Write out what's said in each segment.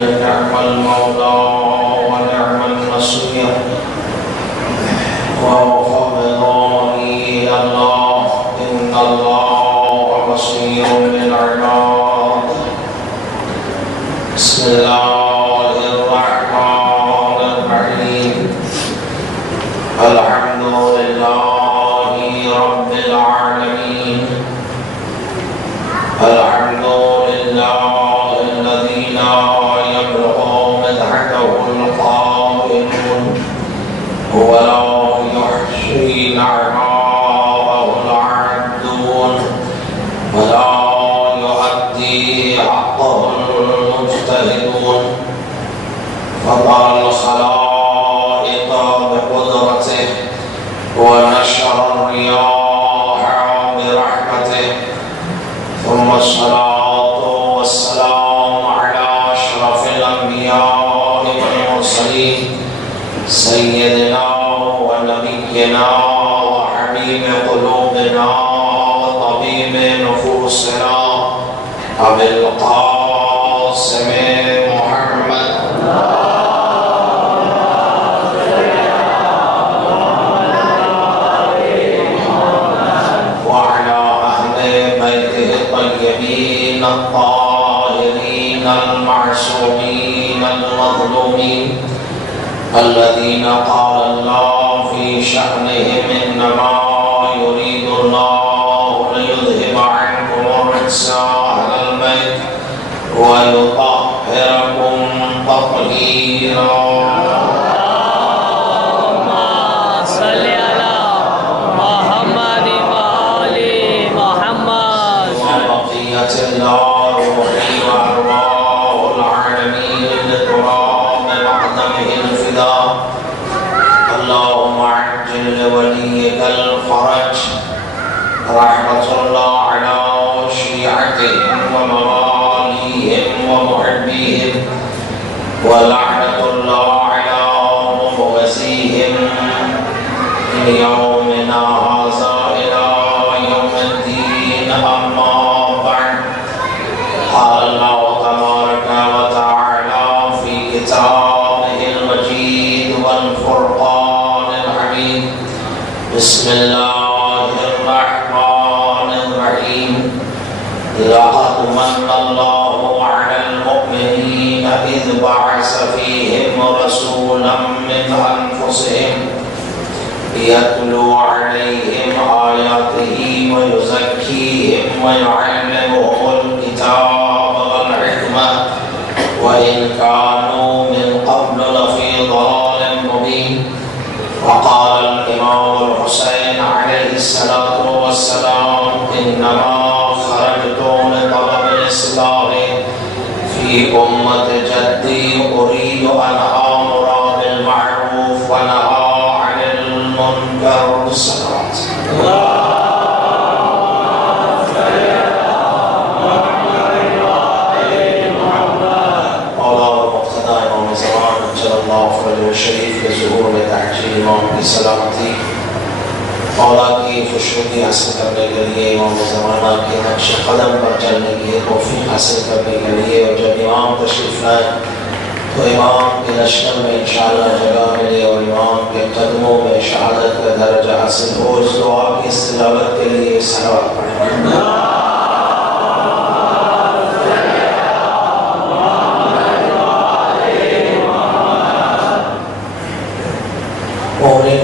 نعم المولى ونعم النصير وفضلاني إلى الله إن الله بصير بالعباد. بسم الله الرحمن الرحيم. الحمد لله رب العالمين. الحمد لله الذي لا يبلغ مدحته القائلون ولا يحصي نعماءه العادون ولا يؤدي حقه المجتهدون. فطر الخلائق بقدرته ونشر الرياح برحمته، ثم الصلاة والسلام على أشرف الأنبياء والمرسلين سيدنا ونبينا وحبيب قلوبنا وطبيب نفوسنا أبي القاسم محمد وعلى أهل بيته الطيبين الطاهرين المعصومين المظلومين الذين قال الله في شأنهم إنما يريد الله ليذهب عنكم الرجس أهل البيت ويطهركم تطهيرا. اللهم عجل لوليك الفرج. رحمة الله على شيعتهم ومواليهم ومحبيهم، ولعنة الله على مبغزيهم من يومنا هذا إلى يوم الدين. أما بعد، قال الله تبارك وتعالى في كتابه المجيد والفرقان الحميد. بسم الله الرحمن الرحيم. لقد من الله على المؤمنين إذ بعث فيهم رسولا من أنفسهم يتلو عليهم آياته ويزكيهم ويعلمهم الكتاب والحكمة وإن كانوا من قبل لفي ضلال مبين. وقال الإمام الحسين عليه الصلاة والسلام: إنما خرجت لطلب الإصلاح في أمة جدي، أريد أن آمر بالمعروف ونهى عن المنكر. الصلاة شریف کے ظہور میں تحجیل امام کی سلامتی، مولا کی خوشنودی حاصل کرنے کے لیے، امام زمانہ کے نقش قدم پر چلنے کی توفیق حاصل کرنے کے لیے، اور جب امام تشریف لائیں تو امام کے لشکر میں انشاءاللہ جگہ ملے اور امام کے قدموں میں شہادت کا درجہ حاصل ہو. اس دعا کی استجابت کے لیے صلوات پڑھیں.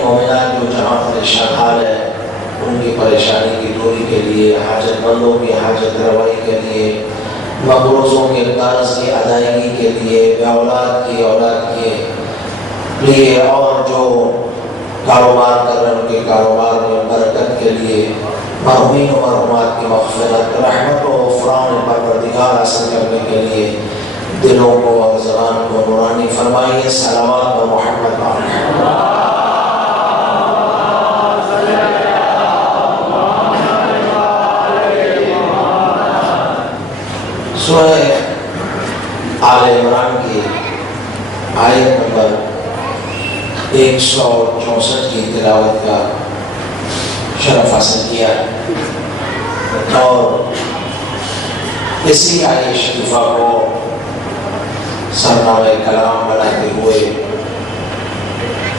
مومنات جو جہاں پریشان حال ہے، ان کی پریشانی کی دوری کے لیے، حاجت مندوں کی حاجت روائی کے لیے، مقروضوں کے قرض کی ادائیگی کے لیے، بے اولاد کی اولاد کے لیے، اور جو کاروبار کر رہے ہیں ان کے کاروبار میں برکت کے لیے، مرحومین و مرحومات کی مغفرت، رحمت و غفران پروردگار حاصل کرنے کے لیے دلوں کو اور زبان کو نورانی فرمائیے. صلوات و محمد علیہ. سورہ آل عمران کی آیت نمبر 164 کی تلاوت کا شرف حاصل کیا، اور اسی آیت شریفہ کو سرنامہ کلام بناتے ہوئے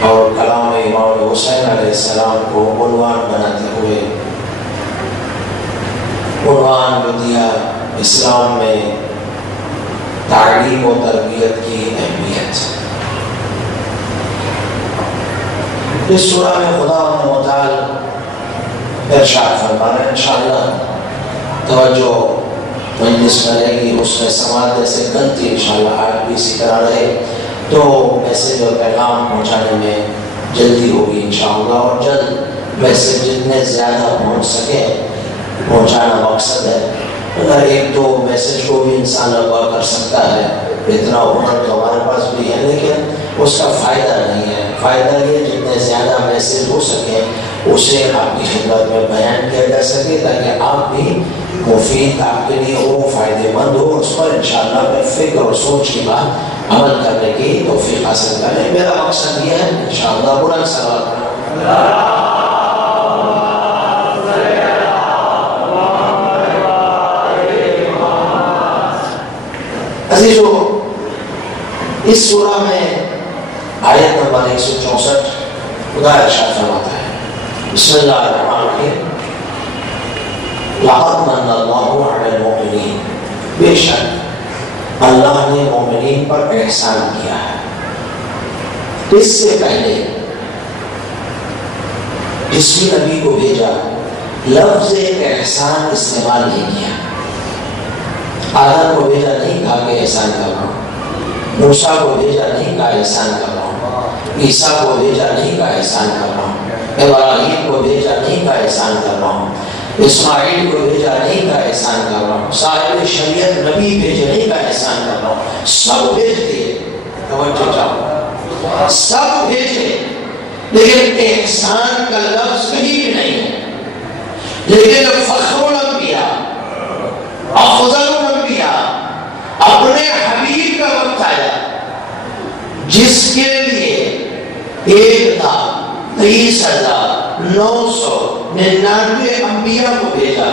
اور کلام امام حسین علیہ السلام کو عنوان بناتے ہوئے عنوان جو دیا اسلام میں تعلیم و تربیت کی اہمیت. اس سورہ میں خدا متعال ارشاد فرما رہے ہیں. انشاءاللہ توجہ مجلس میں رہے گی، حسن سماعت جیسے بنتی انشاءاللہ آج بھی اسی طرح رہے تو میسیج اور پیغام پہنچانے میں جلدی ہوگی انشاءاللہ. اور جلد میسیج جتنے زیادہ پہنچ سکے پہنچانا مقصد ہے. اگر ایک دو میسیج کو بھی انسان لگوا کر سکتا ہے، اتنا عمر تو ہمارے پاس بھی ہے، لیکن اس کا فائدہ نہیں ہے. فائدہ یہ جتنے زیادہ میسیج ہو سکے اسے آپ کی خدمت میں بیان کیا جا سکے تاکہ آپ بھی مفید آپ کے لیے ہو، فائدے مند ہو. اس پر انشاءاللہ میں فکر اور سوچ کے بعد عمل کرنے کی توفیق حاصل کریں. میرا مقصد یہ ہے انشاءاللہ. بلند صلوات عزیزو، اس سورہ میں آیت نمبر 164 خدا ارشاد فرماتا ہے. بسم اللہ الرحمن الرحیم. لقد من اللہ علی المؤمنین، بے شک اللہ نے مومنین پر احسان کیا ہے. اس سے پہلے جس بھی نبی کو بھیجا لفظ احسان استعمال نہیں کیا. آدم کو بھیجا نہیں کہا کہ احسان کر رہا ہوں، موسیٰ کو بھیجا نہیں کہا احسان کر رہا ہوں، عیسیٰ کو بھیجا نہیں کہا احسان کر رہا ہوں، ابراہیم کو بھیجا نہیں کہا احسان کر رہا ہوں، اسماعیل کو بھیجا نہیں کہا احسان کر رہا ہوں، صاحب شریعت نبی بھیجے نہیں کہا احسان کر رہا ہوں. سب بھیج دیے، توجہ چاہو، سب بھیجے، لیکن احسان کا لفظ کہیں بھی نہیں ہے. لیکن فخر الانبیاء، افضل الانبیاء، اپنے حبیب کا وقت آیا جس کے لیے 1,23,999 انبیاء کو بھیجا.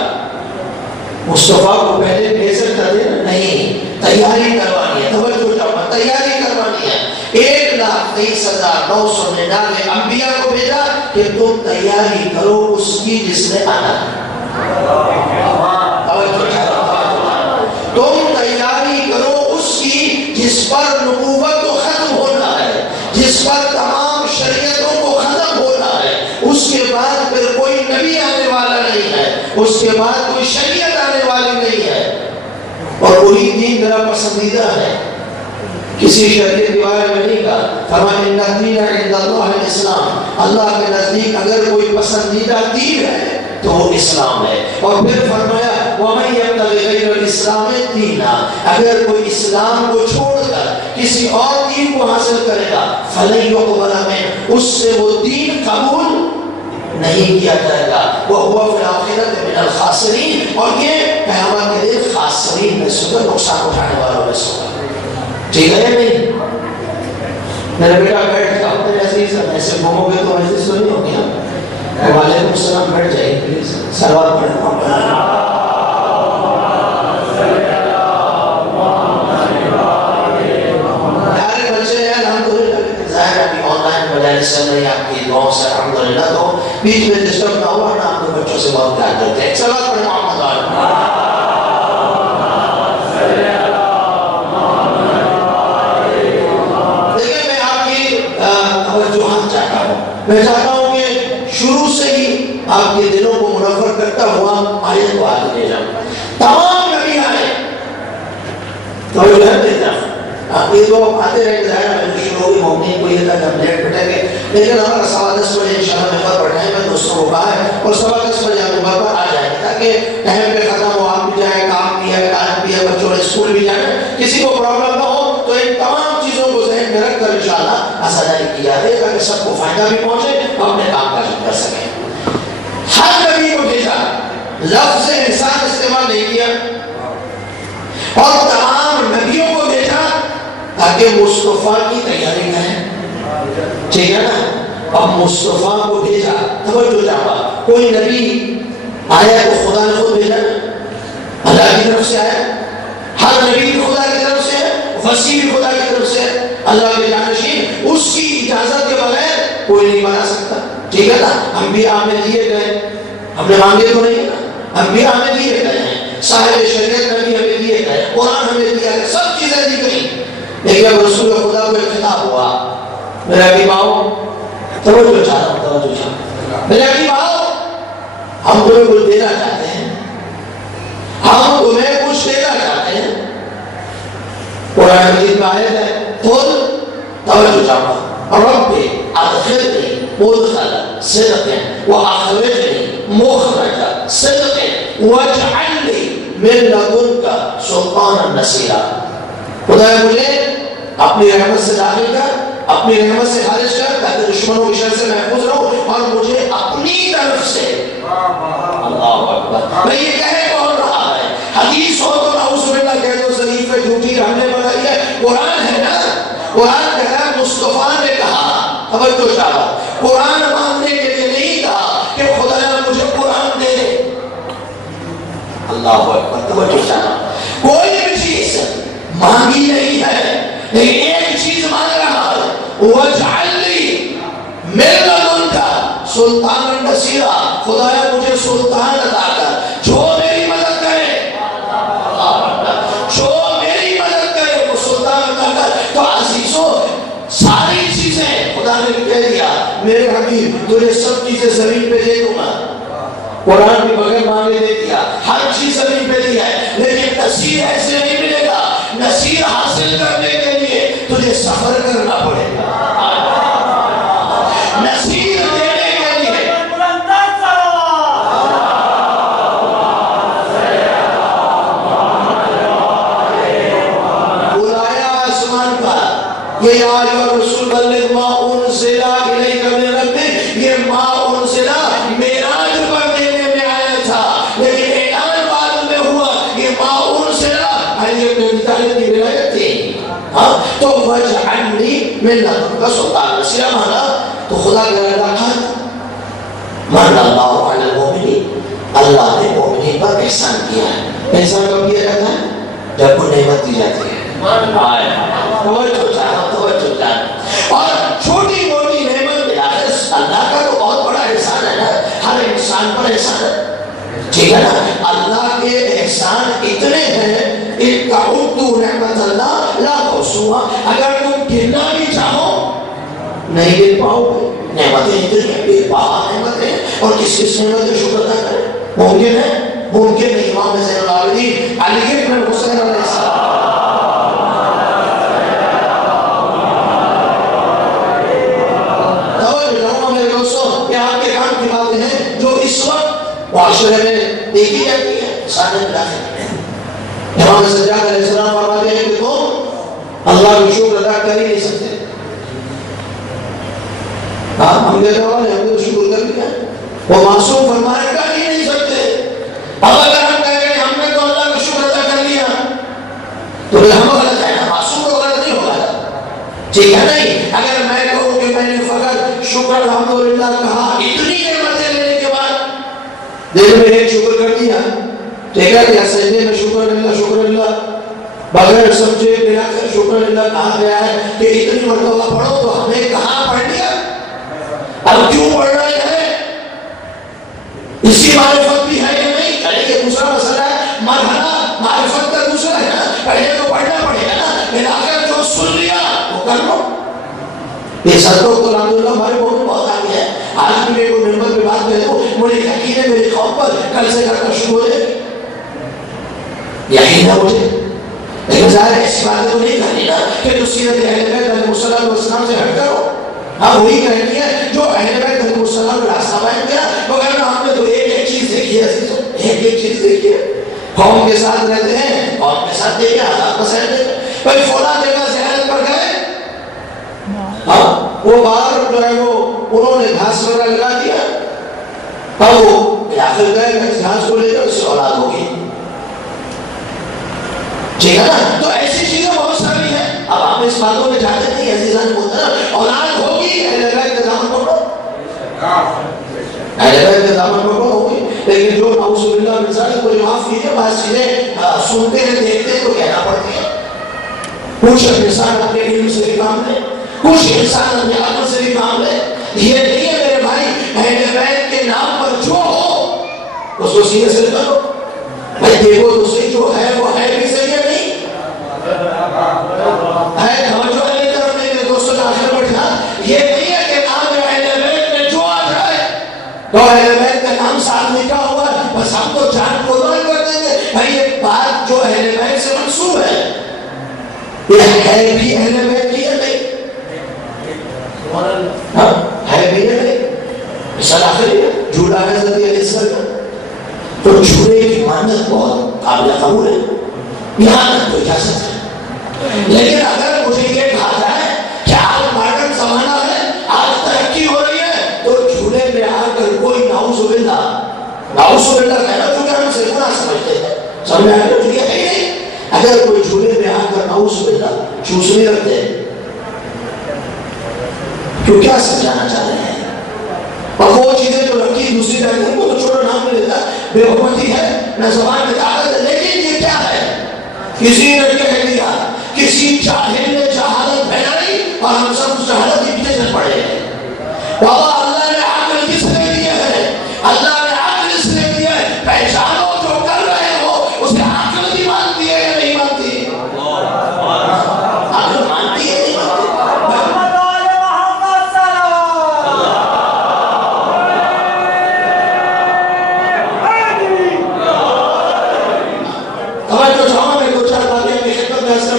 مصطفیٰ کو پہلے بھیج سکتا تھا نہیں، تیاری کروانی ہے. توجہ چاہو، تیاری کروانی ہے. 1,23,999 انبیاء کو بھیجا کہ تم تیاری کرو اس کی جس نے آنا ہے. تم تیاری کرو اس کی جس پر نبوت کو ختم ہونا ہے، جس پر تمام شریعتوں کو ختم ہونا ہے. اس کے بعد پھر کوئی نبی آنے والا نہیں ہے، اس کے بعد کوئی شریعت آنے والی نہیں ہے. اور وہی دین میرا پسندیدہ ہے. کسی شریعت روایت میں نہیں کہا فرمایا ان الدین عند اللہ الاسلام، اللہ کے نزدیک اگر کوئی پسندیدہ دین ہے تو وہ اسلام ہے. اور پھر فرمایا وَمَن يَبْتَغِ غَيْرَ الْإِسْلَامِ دِينًا، اگر کوئی اسلام کو چھوڑ کر کسی اور دین کو حاصل کرے گا فَلَن يُقْبَلَ مِنْهُ، اس سے وہ دین قبول نہیں کیا جائے گا. وَهُوَ فِي الْآخِرَةِ مِنَ الْخَاسِرِينَ، اور یہ قیامت کے دن خاسرین میں سے ہوگا، نقصان اٹھانے والوں میں سے ہوگا. ٹھیک ہے نہیں؟ میرا بیٹا بیٹھ جاؤ میرے عزیز، ایسے گھومو گے تو عزیز تو نہیں ہوگی. وعلیکم السلام، بیٹھ جائیے پلیز. سلوات پڑھنا. آپ کی دعاؤں سے الحمدللہ تو بیچ میں ڈسٹرب نہ ہوا، نا اپنے بچوں سے بہت پیار کرتے ہیں. سلوات پڑھیں محمد دیکھیں میں آپ کی توجہ چاہتا ہوں. میں چاہتا ہوں کہ شروع سے ہی آپ کے دلوں کو منور کرتا ہوا آیت کو آگے لے جاؤں. تمام نبی آئے تو جو ہے دیتا یہ تو آتے رہے ظاہر میں شروع ہوئی مومنین کو یہ تھا کہ ہم لیٹ پٹیں گے، لیکن ہمارا 10:15 بجے انشاءاللہ ممبر پر ٹائم ہے، دوستوں کو کہا ہے اور 10:15 بجے ہم ممبر پر آ جائیں گے تاکہ ٹائم پہ ختم ہو، آپ بھی جائیں، کام بھی ہے، ٹائم بھی ہے، بچوں نے اسکول بھی جائیں، کسی کو پرابلم نہ ہو. تو ان تمام چیزوں کو ذہن میں رکھ کر انشاءاللہ آسانی کیا ہے تاکہ سب کو فائدہ بھی پہنچے، اپنے کام کاج کر سکیں. ہر نبی کو بھیجا، لفظ انسان استعمال نہیں کیا، اور تمام نبیوں کو بھیجا تاکہ مصطفیٰ کی تیاری کریں. ٹھیک ہے نا؟ اب مصطفیٰ کو بھیجا، توجہ چاہا، کوئی نبی آیا تو خدا نے خود بھیجا، اللہ کی طرف سے آیا. ہر نبی خدا کی طرف سے ہے. وسیع بھی خدا کی طرف سے اللہ کے جانشین، اس کی اجازت کے بغیر کوئی نہیں بنا سکتا، ٹھیک ہے نا؟ انبیاء ہمیں دیے گئے، ہم نے مانگے تو نہیں نا، انبیاء ہمیں دیے گئے ہیں، صاحب شریعت نبی ہمیں دیے گئے، قرآن ہمیں دیا گیا، سب چیزیں دی گئی، لیکن اب رسول خدا کو خطاب ہوا، میرے حبیب آؤ، توجہ چاہتا ہوں، توجہ چاہتا ہوں، میرے حبیب آؤ، ہم تمہیں کچھ دینا چاہتے ہیں، ہم تمہیں کچھ دینا چاہتے ہیں۔ قرآن مجید میں آیت ہے، قل، توجہ چاہتا ہوں، رب ادخلنی مدخل صدق واخرجنی مخرج صدق واجعل لی من لدنک سلطانا نصیرا۔ خدا مجھے اپنی رحمت سے داخل کر، اپنی رحمت سے خارج کر، تاکہ دشمنوں کی شر سے محفوظ رہوں، اور مجھے اپنی طرف سے، اللہ اکبر، میں یہ کہے کون رہا ہے؟ حدیث ہو تو نعوذ باللہ کہہ دو ضعیف ہے، جھوٹی ہم نے بنائی ہے، قرآن ہے نا، قرآن کہہ رہا ہے مصطفیٰ نے کہا، توجہ چاہا، قرآن ماننے کے لیے نہیں کہا کہ خدا مجھے قرآن دے دے، اللہ اکبر، توجہ چاہا، کوئی بھی چیز مانگی نہیں ہے، لیکن ایک چیز مانگ رہا ہے، وَاجْعَلْ لِي مِن لَدُنْكَ سُلْطَانًا نَصِيرًا، خدایا مجھے سلطان عطا کر، جو میری مدد کرے، جو میری مدد کرے وہ سلطان عطا کر۔ تو عزیزوں، ساری چیزیں خدا نے کہہ دیا، میرے حبیب تجھے سب چیزیں زمین پہ دے دوں گا، قرآن بھی بغیر مانگے دے دیا، ہر چیز زمین پہ دیا ہے، لیکن نصیر ایسے نہیں ملے گا، نصیر حاصل کرنے کے لیے تجھے سفر کرنا پڑے گا، نصیر دینے کے لیے بلایا آسمان پر، یہ آج اور رسول بلغ ما انزل الیک من ربک، یہ ما انزل معراج پر دینے میں آیا تھا، لیکن اعلان بعد میں ہوا، یہ ما انزل علی ابن طالب کی ولایت تھی، تو وَاجْعَلْ لِي مِن لَدُنْكَ سُلْطَانًا نَصِيرًا، مانا تو خدا کا ارادہ من اللہ علی المؤمنین، اللہ نے مومنین پر احسان کیا ہے۔ احسان کب کیا جاتا ہے؟ جب کوئی نعمت دی جاتی ہے، توجہ چاہتا، اور چھوٹی موٹی نعمت میں اللہ کا تو بہت بڑا احسان ہے نا، ہر انسان پر احسان ہے، ٹھیک ہے نا؟ اللہ کے احسان اتنے ہیں، ان تعدوا نعمت اللہ لا تحصوها، اگر تم گننا بھی چاہو نہیں گر پاؤ گے، نعمتیں اتنی ہیں، بے پاہا نعمتیں ہیں، اور کس کس نعمت کا شکر ادا کریں؟ ممکن ہے؟ ممکن نہیں۔ امام زین العابدین علی بن حسین علیہ السلام، معاشرے میں دیکھی جاتی ہے، سارے داخل امام سجاد علیہ السلام فرماتے ہیں کہ تم اللہ کا شکر ادا کر ہی نہیں سکتے، ہم دیکھنے والے ہم نے شکر کر لیا، وہ معصوم فرمائے کر ہی نہیں سکتے، اب اگر ہم کہہ گئے ہم نے تو اللہ کا شکر ادا کر لیا تو ہم غلط ہے نا، معصوم کو غلط نہیں ہوگا، ٹھیک ہے نہیں؟ اگر میں کہوں کہ میں نے فقط شکر الحمدللہ کہا اتنی نعمتیں لینے کے بعد دل میں ایک شکر کر دیا، ٹھیک ہے، یا سجدے میں شکر اللہ بغیر سمجھے بلا کر شکر اللہ کہا گیا ہے کہ اتنی مرتبہ پڑھو، تو ہمیں کہاں پڑھ لیا، اب کیوں پڑھ رہے ہیں؟ اسی معرفت بھی ہے یا نہیں؟ یہ دوسرا مسئلہ ہے، مرحلہ معرفت کا دوسرا ہے نا، پہلے تو پڑھنا پڑے گا نا، پھر آخر جو سن لیا وہ کر لو۔ یہ سرکوں تو الحمدللہ ہمارے بہت آگے ہے، آج بھی میں کوئی نعمت پہ بات کرے تو مجھے یقین ہے میری قوم پر کل سے گھر کا شروع ہو جائے، یقین ہے مجھے، لیکن ظاہر ایسی باتیں تو نہیں کرنی نا کہ جو سیرت اہل بیت علیہ السلام سے ہٹ کرو، ہاں وہی کرنی ہے جو اہل بیت علیہ السلام کا راستہ بیان کیا، مگر ہم نے تو ایک چیز دیکھی ہے، ایک چیز دیکھی ہے، قوم کے ساتھ رہتے ہیں، قوم کے ساتھ دیکھیں، آزاد پسند دیکھیں، بھائی فلاں جگہ زیارت پر گئے، وہ باہر جو ہے وہ انہوں نے گھاس وغیرہ لگا دیا، اب وہ آخر گئے اس گھاس کو لے کر اس سے اولاد ہوگی، ٹھیک ہے نا؟ تو ایسی چیزیں بہت ساری ہیں، اب آپ اس باتوں میں جاتے نہیں، عزیزان محترم، اولاد ہوگی، اہل بیت کا دامن پکڑو، اہل بیت کا دامن پکڑو ہوگی، لیکن جو نعوذ باللہ من ذالک کو معاف کیجیے، بعض چیزیں سنتے ہیں دیکھتے ہیں تو کہنا پڑتی ہے، کچھ انسان اپنے علم سے بھی کام لے، کچھ انسان اپنے عقل سے بھی کام لے. یہ نہیں ہے میرے بھائی اہل بیت کے نام پر جو ہو اس کو سینے سے کرو. بھائی دیکھو تو صحیح، جو ہے وہ ہے بھی صحیح ہے نہیں ہے. توجہ نہیں کرنے کے دوستوں نے آخر بٹھا. یہ نہیں ہے کہ نام اہل بیت میں جو آ جائے تو اہل بیت کا نام ساتھ لکھا ہوا ہے بس ہم تو جان قربان کر دیں گے. بھائی یہ بات جو اہل بیت سے منسوب ہے یہ ہے بھی اہل بیت کی ہے نہیں؟ ہے بھی ہے نہیں؟ مثال آخری ہے جھولا ہے حضرت علیہ السلام تو جھولے کی مانت بہت قابل قبول ہے، یہاں تک تو اجازت ہے. لیکن اگر مجھے یہ کہا جائے کہ آج ماڈرن زمانہ ہے، آج ترقی ہو رہی ہے، تو جھولے میں آ کر کوئی نعوذ باللہ کہنا چونکہ ہم سے گناہ سمجھتے ہیں، سمجھ میں آ گیا یہ ہے نہیں. اگر کوئی جھولے میں آ کر نعوذ باللہ چوسنے لگتے ہیں کیوں کیا سمجھانا چاہ رہے ہیں؟ اور وہ چیزیں جو رکھی دوسری رہتی ہیں وہ تو چھوڑا نام میں لیتا بے حکمتی ہے نہ زبان میں طاقت ہے. لیکن یہ کیا ہے؟ کسی نے کہہ دیا، کسی جاہل نے جہالت پھیلائی اور ہم سب اس جہالت کے پیچھے چل پڑے ہیں. بابا اللہ نے عقل کس نے دیا ہے؟ اللہ نے عقل اس نے دیا ہے. پہچانو جو کر رہے ہو اسے عقل بھی مانتی ہے یا نہیں مانتی؟ عقل مانتی ہے نہیں مانتی؟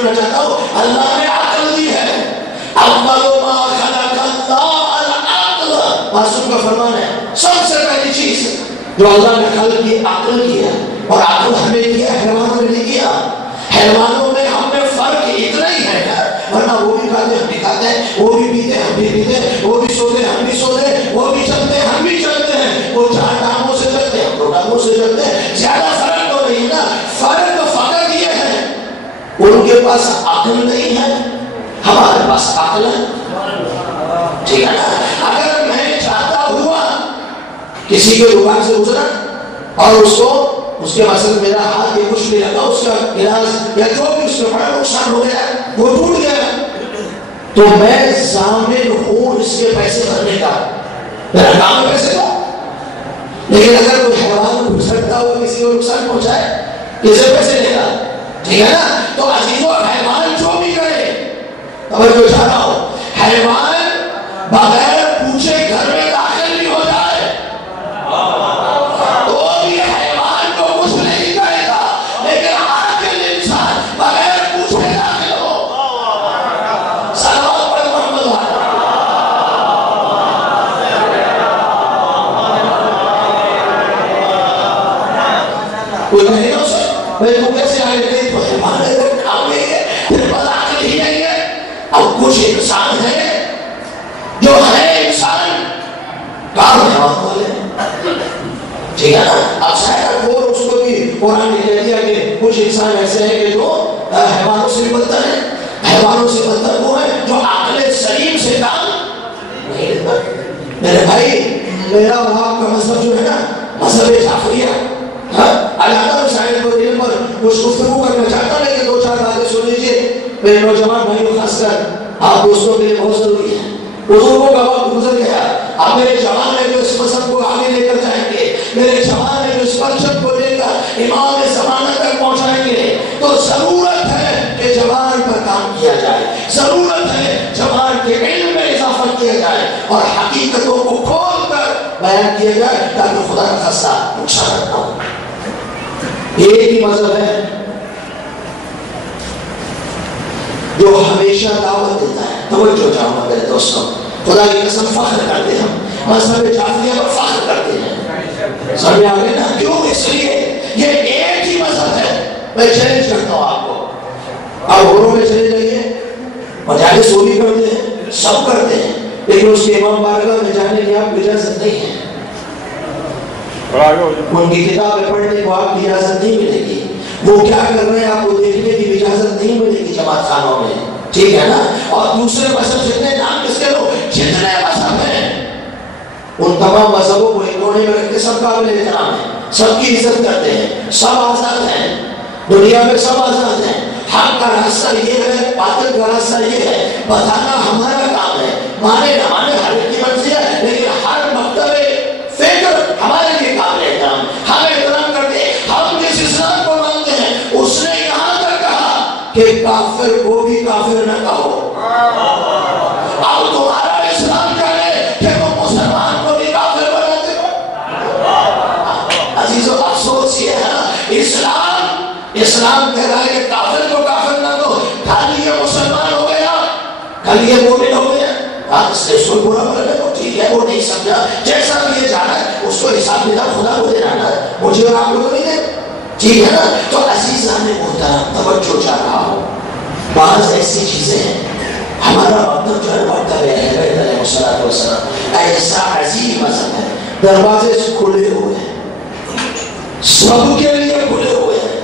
چاہتا ہوں اللہ نے عقل دی ہے. اول ما خلق اللہ العقل، معصوم کا فرمان ہے سب سے پہلی چیز جو اللہ نے خلق کی عقل کی ہے. اور عقل ہمیں دیا، حیوانوں نے نہیں کیا. حیوانوں میں ہم میں فرق اتنا ہی ہے نا، ورنہ وہ بھی کھاتے ہم بھی کھاتے ہیں، وہ بھی پیتے ہم بھی پیتے ہیں، وہ بھی سوتے ہم بھی سوتے ہیں، وہ بھی چلتے ہم بھی چلتے ہیں. وہ 4 ٹانگوں سے چلتے ہیں، ہم 2 ٹانگوں سے چلتے ہیں. زیادہ فرق تو نہیں نا. فرق فقط یہ ہے ان کے پاس عقل نہیں ہے، ہمارے پاس عقل ہے. ٹھیک ہے نا. اگر میں چاہتا ہوا کسی کے دکان سے گزرا اور اس کو اس کے مثلا میرا ہاتھ یہ کچھ نہیں لگا، اس کا گلاس یا جو بھی اس میں بڑا نقصان ہو گیا وہ ٹوٹ گیا، تو میں ضامن ہوں اس کے پیسے بھرنے کا، میرا کام ہے پیسے کا. لیکن اگر کوئی حیوان گزرتا ہوا کسی کو نقصان پہنچائے کسے پیسے لے گا؟ ٹھیک ہے نا. تو عزیزو حیوان جو بھی کرے، توجہ چاہ رہا ہوں، حیوان بغیر پوچھے گھر میں داخل بھی ہو جائے تو بھی حیوان کو کچھ نہیں کہے گا. لیکن عاقل انسان بغیر پوچھے داخل ہو. صلوات پڑھ محمد کوئی کہے گا اسے میں تو کیسے آئے گئی تو حیوان ہے کچھ انسان ہے جو ہے انسان کام حیوان والے. ٹھیک ہے نا. اب شاید وہ اس کو بھی قرآن نے کہہ دیا کہ کچھ انسان ایسے ہیں کہ جو حیوانوں سے بھی بدتر ہیں. حیوانوں سے بدتر وہ ہے جو عقل سلیم سے کام نہیں لیتا. میرے بھائی میرا اور آپ کا مذہب جو ہے نا مذہب جعفریہ، علاقہ میں شاید کو دل پر کچھ گفتگو کرنا چاہتا ہے کہ 2-4 باتیں سن لیجیے. میرے نوجوان بھائیوں خاص کر آپ دوستوں کے لیے بہت ضروری ہے. بزرگوں کا وقت گزر گیا. اب میرے جوان ہے جو اس مذہب کو آگے لے کر جائیں گے، میرے جوان ہے جو اس پرچم کو لے کر امام زمانہ تک پہنچائیں گے. تو ضرورت ہے کہ جوان پر کام کیا جائے، ضرورت ہے جوان کے علم میں اضافہ کیا جائے اور حقیقتوں کو کھول کر بیان کیا جائے تاکہ خدا کا خاصہ نقصان نہ ہو. یہ ہی مذہب ہے جو ہمیشہ دعوت دیتا ہے. توجہ چاہوں گا میرے دوستوں، خدا کی قسم فخر کرتے ہیں ہم مذہب جعفریہ پر فخر کرتے ہیں. سمجھ آ گئے نا؟ کیوں؟ اس لیے یہ ایک ہی مذہب ہے. میں چیلنج کرتا ہوں آپ کو، آپ گھروں میں چلے جائیے اور جانے سو بھی کرتے ہیں، سب کرتے ہیں، لیکن اس کے امام بارگاہ میں جانے کی آپ کو اجازت نہیں ہے. ان کی کتابیں پڑھنے کو آپ کی اجازت نہیں ملے گی. وہ کیا کر رہے ہیں آپ کو دیکھنے کی اجازت نہیں ملے گی جماعت خانوں میں. ٹھیک ہے نا. اور دوسرے مذہب جتنے نام کس کے لو جتنے مذہب ہیں ان تمام مذہبوں کو ایک کونے میں رکھ کے سب قابل احترام ہیں، سب کی عزت کرتے ہیں، سب آزاد ہیں، دنیا میں سب آزاد ہیں. حق کا راستہ یہ ہے، باطل کا راستہ یہ ہے، بتانا ہمارا کام ہے، مانے نہ مانے ہر ایک کی مرضی ہے، لیکن ہر مکتب فکر ہمارے لیے قابل احترام، ہم احترام کرتے ہیں۔ ہم جس اسلام کو مانتے ہیں اس نے یہاں تک کہا کہ کافر کو بھی کافر نہ کہو۔ اب تمہارا اسلام کہے کہ وہ مسلمان کو بھی کافر بناتے ہو۔ عزیزو افسوس یہ ہے اسلام کہہ رہا ہے کہ کافر کو کافر نہ دو، کل یہ مسلمان ہو گیا، کل یہ مومن ہو گیا، اس نے اس کو برا بنا تو ٹھیک ہے، وہ نہیں سمجھا، جیسا بھی یہ جانا ہے اس کو حساب کتاب خدا کو دینا ہے، مجھے اور آپ لوگوں کو نہیں دے، ٹھیک ہے نا۔ تو عزیزان محترم توجہ چاہ رہا ہوں، بعض ایسی چیزیں ہیں ہمارا مطلب جو ہے مکتب اہل بیت علیہ السلام ایسا عظیم مذہب ہے، دروازے کھلے ہوئے ہیں، سب کے لیے کھلے ہوئے ہیں،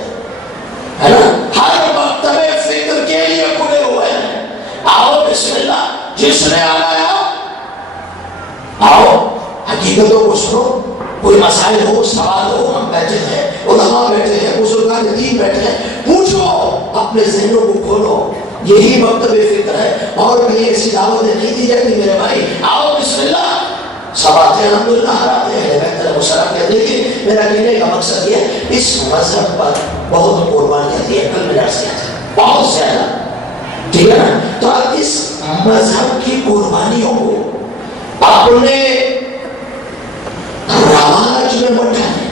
ہے نا، ہر مکتب فکر کے لیے کھلے ہوئے ہیں۔ آؤ بسم اللہ، جس نے آنا ہے آؤ، حقیقتوں کو سنو، کوئی مسائل ہو، سوال ہو، ہم بیٹھے ہیں، علماء بیٹھے ہیں، بزرگان دین بیٹھے ہیں، پوچھو، اپنے ذہنوں کو کھولو، یہی مکتب فکر ہے، اور کہیں ایسی دعوتیں نہیں دی جاتی میرے بھائی۔ آؤ بسم اللہ، سب آتے ہیں الحمدللہ، ہر آتے ہیں اہل بیت کہتے ہیں۔ لیکن میرا کہنے کا مقصد یہ ہے اس مذہب پر بہت قربانیاں دی ہیں، کل میں عرض کیا تھا، بہت زیادہ، ٹھیک ہے نا۔ تو اس مذہب کی قربانیوں کو اپنے رواج میں مت ڈالیں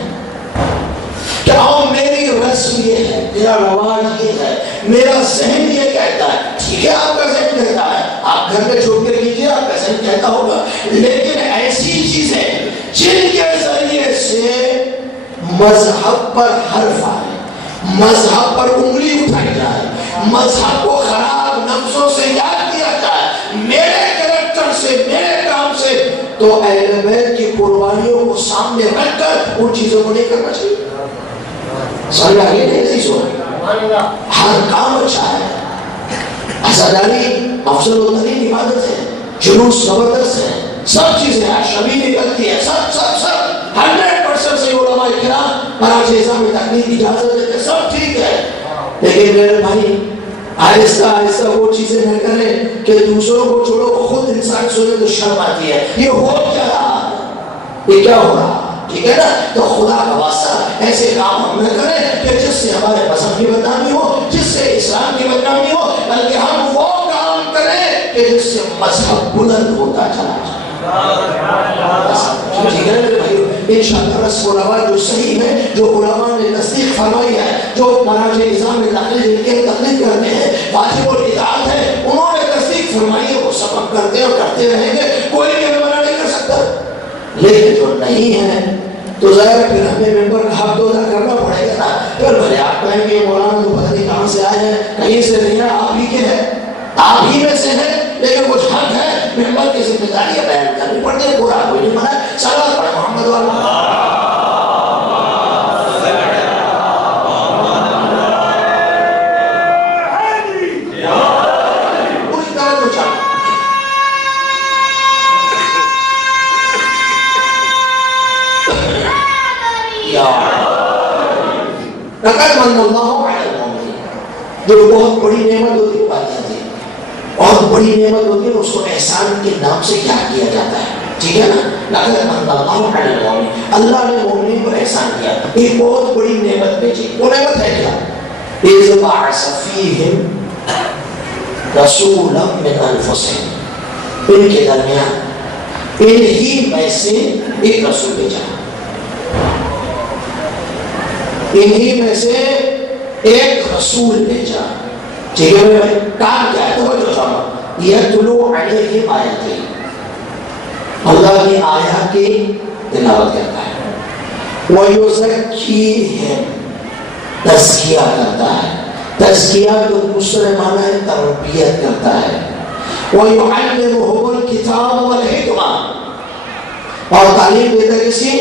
کہ میری رسم یہ ہے، میرا رواج یہ ہے، میرا ذہن یہ کہتا ہے، ٹھیک ہے آپ کا ذہن کہتا ہے، آپ گھر میں چھوڑ کر کیجیے، آپ کا ذہن کہتا ہوگا، لیکن ایسی چیزیں جن کے ذریعے سے مذہب پر حرف آئے، مذہب پر انگلی اٹھائی جائے، مذہب کو خراب نفسوں سے یاد کیا جائے، میرے کریکٹر سے، میرے کام سے، تو اہل بیت کی قربانیوں کو سامنے رکھ کر ان چیزوں کو نہیں کرنا چاہیے۔ سمجھ آگے نہیں عزیزوں، ہر کام اچھا ہے، عزاداری افضل و ترین عبادت ہے، جلوس زبردست ہے، سب چیزیں شبیہ نکلتی ہے، سب 100% سے علماء کرام براج نظام تقلید کی اجازت دیتے، سب ٹھیک ہے، لیکن میرے بھائی آہستہ آہستہ وہ چیزیں نہ کریں کہ دوسروں کو چھوڑو، خود انسان سنے تو شرم آتی ہے، یہ ہو کیا رہا ہے، یہ کیا ہو رہا ہے، ٹھیک ہے نا۔ تو خدا کا واسطہ ایسے کام ہم نہ کریں کہ جس سے ہمارے مذہب کی بدنامی ہو، جس سے اسلام کی بدنامی ہو، بلکہ ہم وہ کام کریں کہ جس سے مذہب بلند ہوتا چلا جائے۔ ٹھیک ہے میرے بھائیو، انشاءاللہ رسم و رواج جو صحیح ہے، جو علماء نے تصدیق فرمائی ہے، جو مراج نظام تقلید کرتے ہیں، واجب الاطاعت ہے، انہوں نے تصدیق فرمائی ہے، وہ سب ہم کرتے ہیں اور کرتے رہیں گے، کوئی بھی ہمیں منع نہیں کر سکتا۔ لیکن جو نہیں ہے تو ظاہر پھر ہمیں ممبر کا حق تو ادا کرنا پڑے گا نا۔ پھر بھلے آپ کہیں گے مولانا تو پتہ نہیں کہاں سے آئے ہیں، کہیں سے نہیں ہے، آپ ہی کے ہیں، آپ ہی میں سے ہیں، لیکن کچھ حق ہے، ممبر کی ذمہ داری بیان کرنی پڑتی ہے، پورا کوئی نہیں منع۔ صلوات پڑھیں محمد والا۔ لقد من اللہ علی المؤمنین، جو بہت بڑی نعمت ہوتی ہے، بات ہے بہت بڑی نعمت ہوتی ہے، اس کو احسان کے نام سے کیا کیا جاتا ہے، ٹھیک ہے نا۔ لقد من اللہ علی المؤمنین، اللہ نے مومنین پر احسان کیا، ایک بہت بڑی نعمت بھیجی، وہ نعمت ہے کیا؟ اذ بعث فیہم رسولا من انفسہم، ان کے درمیان انہی میں سے ایک رسول بھیجا، انہی میں سے ایک رسول بھیجا، ٹھیک ہے بھائی، کام کیا ہے توجہ فرماؤ، یتلو علیہم آیاتہ، اللہ کی آیات کی تلاوت کرتا ہے، وَيُزَكِّيهِمْ، تزکیہ کرتا ہے، تزکیہ جو دوسرے معنی ہے تربیت کرتا ہے، وَيُعَلِّمُهُمُ الْكِتَابَ وَالْحِکْمَةَ، اور تعلیم دیتا ہے کسی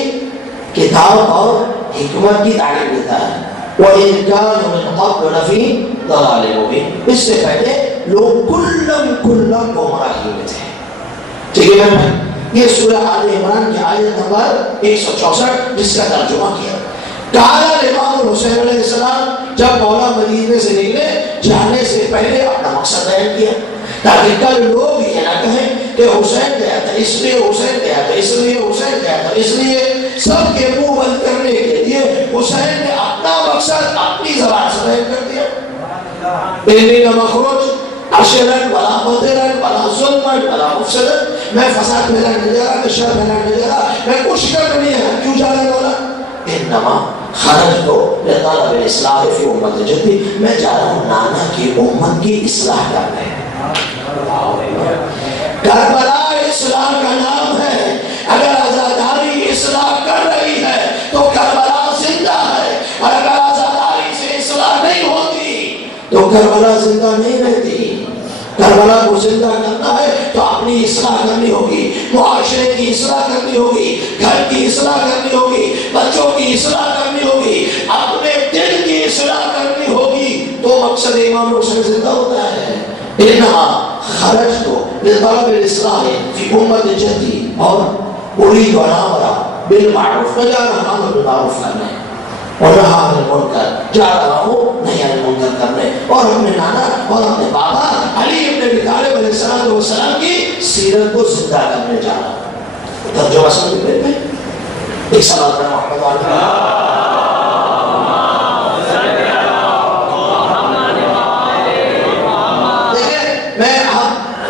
کتاب اور حکمت کی تعلیم دیتا ہے، وَإِنْ كَانُوا مِنْ قَبْلُ لَفِي ضَلَالٍ مُبِينٍ، اس سے پہلے لوگ کلم گمراہی میں تھے، ٹھیک ہے نا۔ یہ سورہ آل عمران کی آیت نمبر 164 جس کا ترجمہ کیا۔ کہا امام حسین علیہ السلام جب مولا مدینے سے نکلے جانے سے پہلے اپنا مقصد بیان کیا تاکہ کل لوگ یہ نہ کہیں کہ حسین گیا تھا اس لیے حسین گیا تھا اس لیے حسین گیا تھا اس لیے سب کے منہ بند کرنے کے لیے حسین نے اپنا مقصد اپنی زبان سے بیان کر دیا انی مخرج اشرن ولا مدرن ولا ظلمن ولا مفسدن میں فساد پھیلانے نہیں جا رہا میں شر پھیلانے نہیں جا رہا میں کچھ کر نہیں ہے کیوں جا رہا بولا انما خرجت لطلب الاصلاح فی امت جدی میں جا رہا ہوں نانا کی امت کی اصلاح کرنے کربلا اصلاح کا نام ہے اگر آزاداری اصلاح کر رہی ہے تو کربلا زندہ ہے اور اگر آزاداری سے اصلاح نہیں ہوتی تو کربلا زندہ نہیں رہتی کربلا کو زندہ کرنا ہے تو اپنی اصلاح کرنی ہوگی معاشرے کی اصلاح کرنی ہوگی گھر کی اصلاح کرنی ہوگی بچوں کی اصلاح کرنی ہوگی اپنے دل کی اصلاح کرنی ہوگی تو مقصد امام حسین زندہ ہوتا ہے انہا خرج تو لطلب الاصلاح فی امت جدی اور اريد ان امر بالمعروف میں جا رہا ہوں بالمعروف کرنے اور رہا عن المنکر جا رہا ہوں نہیں عن المنکر کرنے اور اپنے نانا اور اپنے بابا علی ابن ابی طالب علیہ السلام کی سیرت کو زندہ کرنے جا رہا ہوں ترجمہ سمجھ گئے تھے ایک سوال پر محمد علیہ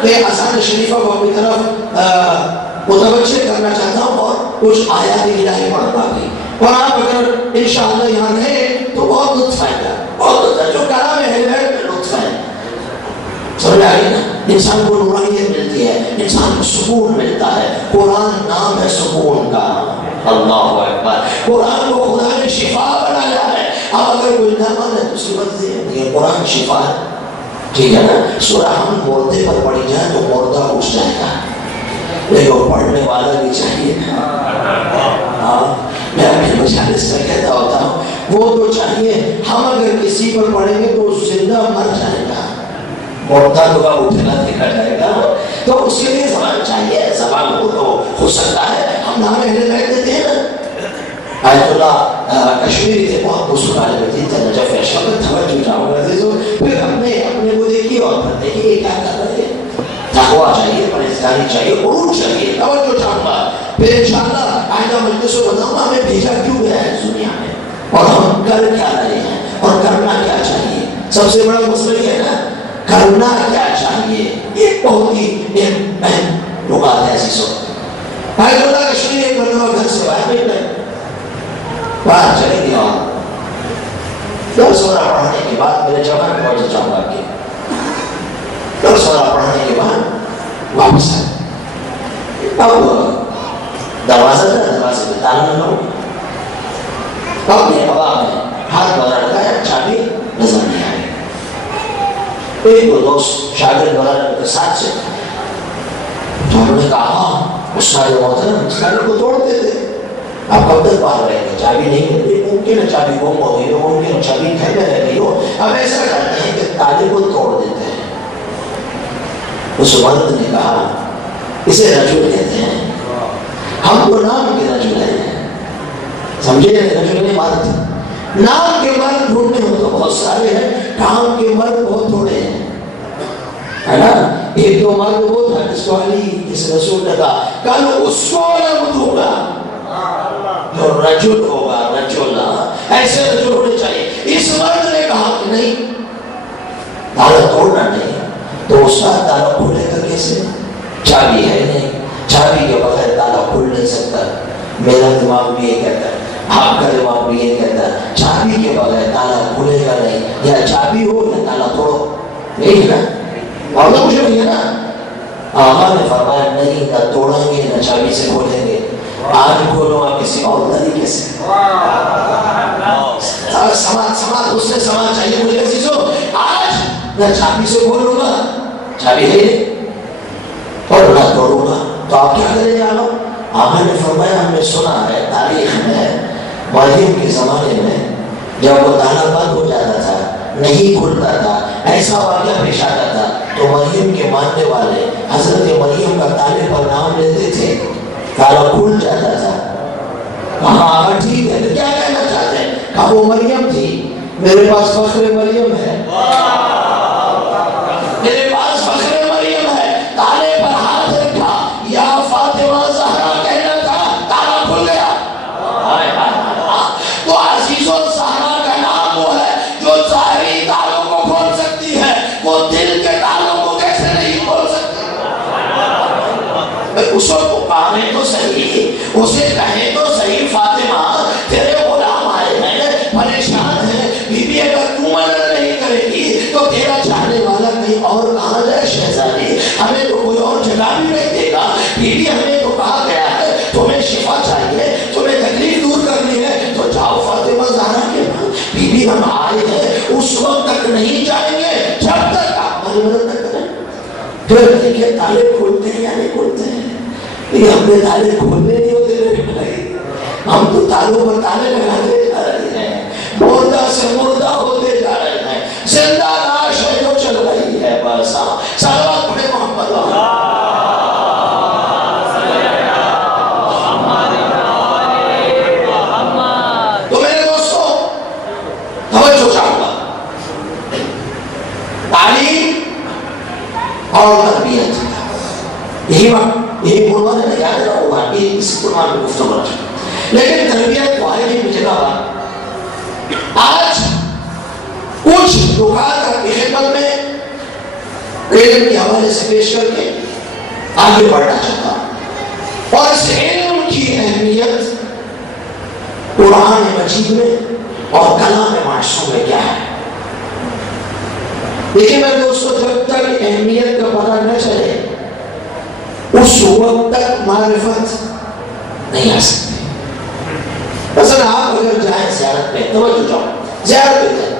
کہ اذان شریفہ کو اپنی طرف متوجہ کرنا چاہتا ہوں اور کچھ آیات الہی پڑھ باقی اور آپ اگر انشاءاللہ یہاں رہے تو بہت لطف آئے گا بہت لطف جو کلام اہل بیت میں لطف ہے سمجھ آئی نا انسان کو نورانیت ملتی ہے انسان کو سکون ملتا ہے قرآن نام ہے سکون کا اللہ اکبر قرآن کو خدا نے شفا بنایا ہے اب اگر کوئی نہ مانے تو اس کی مرضی ہے یہ قرآن شفا ہے ٹھیک ہے نا سورہ ہم مردے پر پڑھی جائے تو مردہ اٹھ جائے گا لیکن پڑھنے والا بھی چاہیے میں اپنے مجالس میں کہتا ہوتا ہوں وہ تو چاہیے ہم اگر کسی پر پڑھیں گے تو زندہ مر جائے گا مردہ تو کا اٹھنا دیکھا جائے گا تو اس کے لیے زبان چاہیے زبان کو تو ہو سکتا ہے ہم نام اہل بیت دیتے ہیں نا آیت اللہ کشمیری تھے بہت مسکرانے میں تھی نجف اشرف میں توجہ جاؤں گا عزیزو پھر اپنے کو دیکھیے اور پھر دیکھیے کیا کر رہے ہیں تقویٰ چاہیے پرہیزگاری چاہیے عروج چاہیے توجہ چاہوں گا پھر انشاءاللہ آئندہ مجلس کو بتاؤں گا ہمیں بھیجا کیوں گیا ہے دنیا میں اور ہم کر کیا رہے ہیں اور کرنا کیا چاہیے سب سے بڑا مسئلہ یہ ہے نا کرنا کیا چاہیے یہ بہت ہی اہم لغات ہے عزیزو آیت اللہ کشمیری ایک مرتبہ گھر سے باہر نکلے باہر چلے گیا درس ورہ پڑھنے کے بعد میرے جوان میں پڑھ جاؤں گا کہ درس ورہ پڑھنے کے بعد واپس آئے اب دروازہ پہ تالا نہ لوں اب میرے بابا میں ہاتھ بازار لگایا چابی نظر نہیں آئی ایک دو دوست شاگرد بازار کے ساتھ سے تو انہوں نے کہا استاد محترم استاد کو توڑ دیتے آپ کب تک باہر رہے گا چابی نہیں ملتی ممکن ہے چابی گم ہو گئی ہو ممکن ہے چابی گھر میں رہ گئی ہو اب ایسا کرتے ہیں کہ تالے کو توڑ دیتے ہیں اس مرد نے کہا اسے رجل کہتے ہیں ہم کو نام کے رجل ہیں سمجھے رجل نے مرد نام کے مرد ڈھونڈنے ہو تو بہت سارے ہیں کام کے مرد بہت تھوڑے ہیں ہے نا ایک دو مرد وہ تھا جس کو علی اس رسول نے کہا کل اس کو علم دوں گا جو رجل ہوگا رجل ایسے رجل ہونے چاہیے اس مرد نے کہا کہ نہیں تالا توڑنا نہیں تو اس کا تالا کھولے گا کیسے چابی ہے نہیں چابی کے بغیر تالا کھول نہیں سکتا میرا دماغ بھی یہ کہتا ہے آپ کا دماغ بھی یہ کہتا ہے چابی کے بغیر تالا کھولے گا نہیں یا چابی ہو یا تالا توڑو یہی ہے نا اور تو کچھ نہیں ہے نا آقا نے فرمایا نہیں نہ توڑیں گے نہ چابی سے کھولیں گے آج کھولو آپ کسی اور طریقے سے سماعت اس نے سماعت چاہیے مجھے عزیزو آج نہ چابی سے کھولوں گا چابی ہے اور نہ توڑوں گا تو آپ کیا کریں آقا آقا نے فرمایا ہم نے سنا ہے تاریخ میں مریم کے زمانے میں جب وہ تالا بند ہو جاتا تھا نہیں کھلتا تھا ایسا واقعہ پیش آتا تھا تو مریم کے ماننے والے حضرت مریم کا تالے پر نام لیتے تھے تالا کھل جاتا تھا کہا آقا ٹھیک ہے کیا کہنا چاہتے ہیں کہا وہ مریم تھی میرے پاس فخر مریم ہے اس وقت پکارے تو صحیح، اسے کہیں تو صحیح فاطمہ تیرے غلام آئے ہیں، پریشان ہیں، بی بی اگر تو مدد نہیں کرے گی تو تیرا چاہنے والا کہیں اور کہاں جائے شہزادی، ہمیں تو کوئی اور جگہ بھی نہیں دے گا، بی بی ہمیں تو کہا گیا ہے تمہیں شفا چاہیے، تمہیں تکلیف دور کرنی ہے تو جاؤ فاطمہ زہرا کے پاس، بی بی ہم آئے ہیں اس وقت تک نہیں جائیں گے جب تک آپ ہماری مدد نہ کریں۔ پھر دیکھیں تالے کھولتے ہیں یا نہیں کھولتے ہیں، لیکن ہم نے تالے کھولنے نہیں ہوتے میرے بھائی، ہم تو تالوں پر تالے لگاتے جا رہے ہیں، مردہ سے مردہ ہوتے جا رہے ہیں، زندہ لاش ہے جو چل رہی ہے بس۔ صلوات پڑھے محمد تو میرے دوستوں توجہ چاہوں گا، تعلیم اور تربیت یہی عنوان ہے، یاد رہو گا کہ اس عنوان میں گفتگو کرنا چاہتا ہوں، لیکن تربیت تو آئے گی جگہ پر۔ آج کچھ نکات کی خدمت میں علم کے حوالے سے پیش کر کے آگے بڑھنا چاہتا ہوں، اور اس علم کی اہمیت قرآن مجید میں اور کلام معصوم میں کیا ہے۔ لیکن میرے دوستو جب تک اہمیت کا پتہ نہ چلے اس وقت تک معرفت نہیں آ سکتی۔ مثلا آپ اگر جائیں زیارت پہ، توجہ جاؤ زیارت پہ جائیں،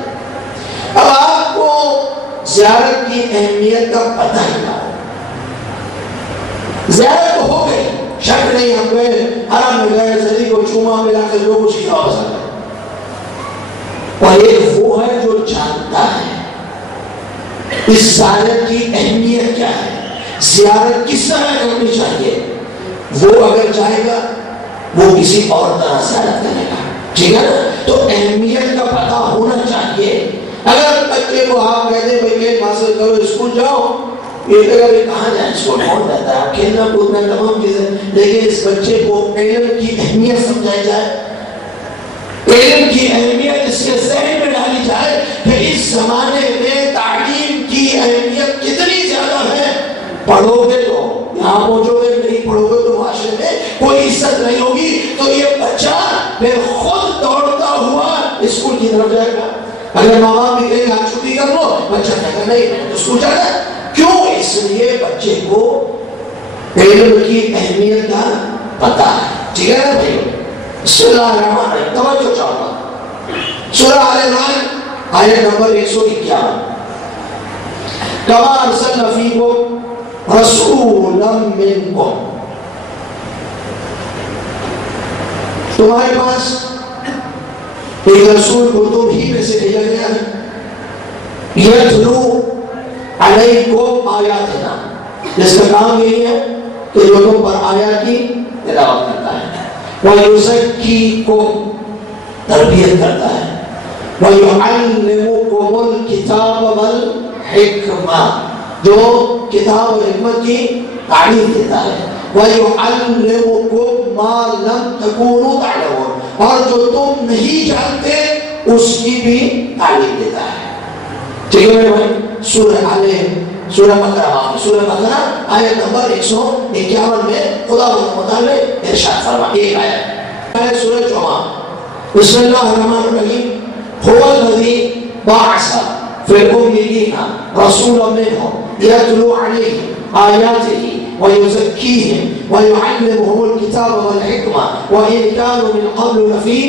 اب آپ کو زیارت کی اہمیت کا پتہ ہی نہ ہو، زیارت تو ہو گئی، شک نہیں، ہم گئے حرم میں گئے، زری کو چوما ملا کے جو کچھ کیا ہو سکتا ہے، اور ایک وہ ہے جو جانتا ہے اس زیارت کی اہمیت کیا ہے، زیارت کس طرح کرنی چاہیے، وہ اگر چاہے گا وہ کسی اور طرح زیارت کرے گا، ٹھیک ہے نا؟ تو اہمیت کا پتہ ہونا چاہیے۔ اگر بچے کو آپ کہتے ہیں بھائی علم حاصل کرو اسکول جاؤ، یہ کہا بھی کہاں جائیں، اسکول کون رہتا ہے، کھیلنا کودنا تمام چیزیں، لیکن اس بچے کو علم کی اہمیت سمجھائی جائے، علم کی اہمیت اس کے ذہن میں ڈالی جائے کہ اس زمانے میں تعلیم کی اہمیت کتنی زیادہ ہے، پڑھو گے تو یہاں پہنچو گے، نہیں پڑھو گے تو معاشرے میں کوئی عزت نہیں ہوگی، تو یہ بچہ بے خود دوڑتا ہوا اسکول کی طرف جائے گا۔ اگر ماں باپ بھی کہیں آج چھٹی کر لو، بچہ کہتا نہیں میں نے تو اسکول جانا ہے، کیوں؟ اس لیے بچے کو علم کی اہمیت کا پتہ ہے، ٹھیک ہے نا بھائی؟ بسم اللہ الرحمن الرحیم، توجہ چاہوں گا، سورہ آل عمران آیت نمبر 151، کما ارسلنا فیکم رسولا منکم، تمہارے پاس ایک رسول کو تم ہی میں سے بھیجا گیا ہے، یتلو علیکم آیاتنا، جس کا کام یہی ہے کہ جو تم پر آیات کی تلاوت کرتا ہے، وَيُزَكِّيكُمْ تربیت کرتا ہے، وَيُعَلِّمُكُمُ الْكِتَابَ وَالْحِكْمَةَ، جو کتاب اور حکمت کی تعلیم دیتا ہے، وَيُعَلِّمُكُمْ مَا لَمْ تَكُونُوا تَعْلَمُونَ، اور جو تم نہیں جانتے اس کی بھی تعلیم دیتا ہے، ٹھیک ہے میرے بھائی؟ سورہ بقرہ آیت نمبر 151 میں خدا مطالعہ ارشاد فرما، ایک آیت سورہ جمعہ، بسم اللہ الرحمن الرحیم، هو الذی بعث فی الأمیین رسولا منهم یتلو علیہم آیاتہ ویزکیہم ویعلمهم الکتاب والحکمہ وإن كانوا من قبل لفی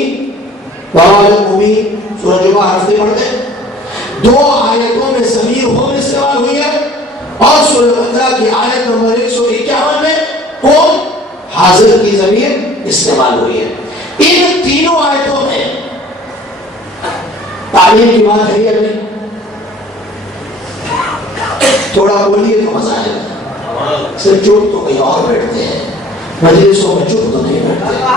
ضلال مبین۔ سورہ جمعہ حرف پڑھتے ہیں، دو آیتوں میں ضمیر ہم استعمال ہوئی ہے، اور سورہ بقرہ کی آیت نمبر 151 میں قوم حاضر کی ضمیر استعمال ہوئی ہے۔ ان تینوں آیتوں میں تعلیم کی بات ہے یا نہیں؟ تھوڑا بولیے تو مزہ آئے گا، صرف چپ تو کہیں اور بیٹھتے ہیں، مجلسوں میں چپ تو نہیں بیٹھتے۔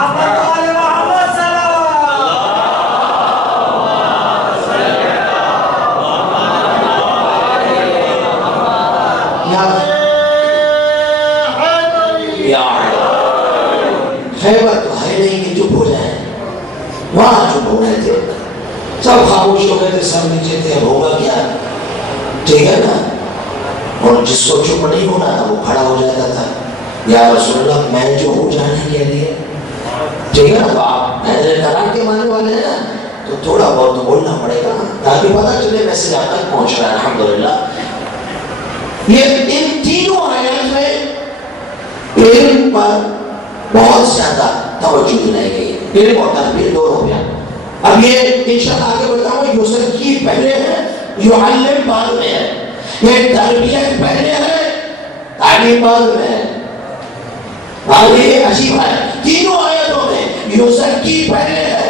خیبر تو ہے نہیں کہ چپ ہو جائیں، وہاں چپ ہو گئے تھے، سب خاموش ہو گئے تھے، سب نیچے تھے، اب ہوگا کیا، ٹھیک ہے نا؟ اور جس کو چپ نہیں ہونا تھا وہ کھڑا ہو جاتا تھا، یا رسول اللہ میں جو ہوں جانے کے لیے، ٹھیک ہے نا، تو آپ حیدر کرام کے ماننے والے ہیں نا، تو تھوڑا بہت تو بولنا پڑے گا تاکہ پتہ چلے میسج آپ تک پہنچ رہا ہے۔ الحمدللہ یہ ان تینوں آیات میں علم پر بہت زیادہ توجہ دلائی گئی ہے، علم اور تربیت دونوں پہ۔ اب یہ انشاءاللہ آگے بتاؤں، یزکی پہلے ہے، یعلم بعد میں ہے، یہ تربیت پہلے ہے، تعلیم بعد میں ہے۔ یہ عجیب ہے، تینوں آیتوں میں یزکی پہلے ہے،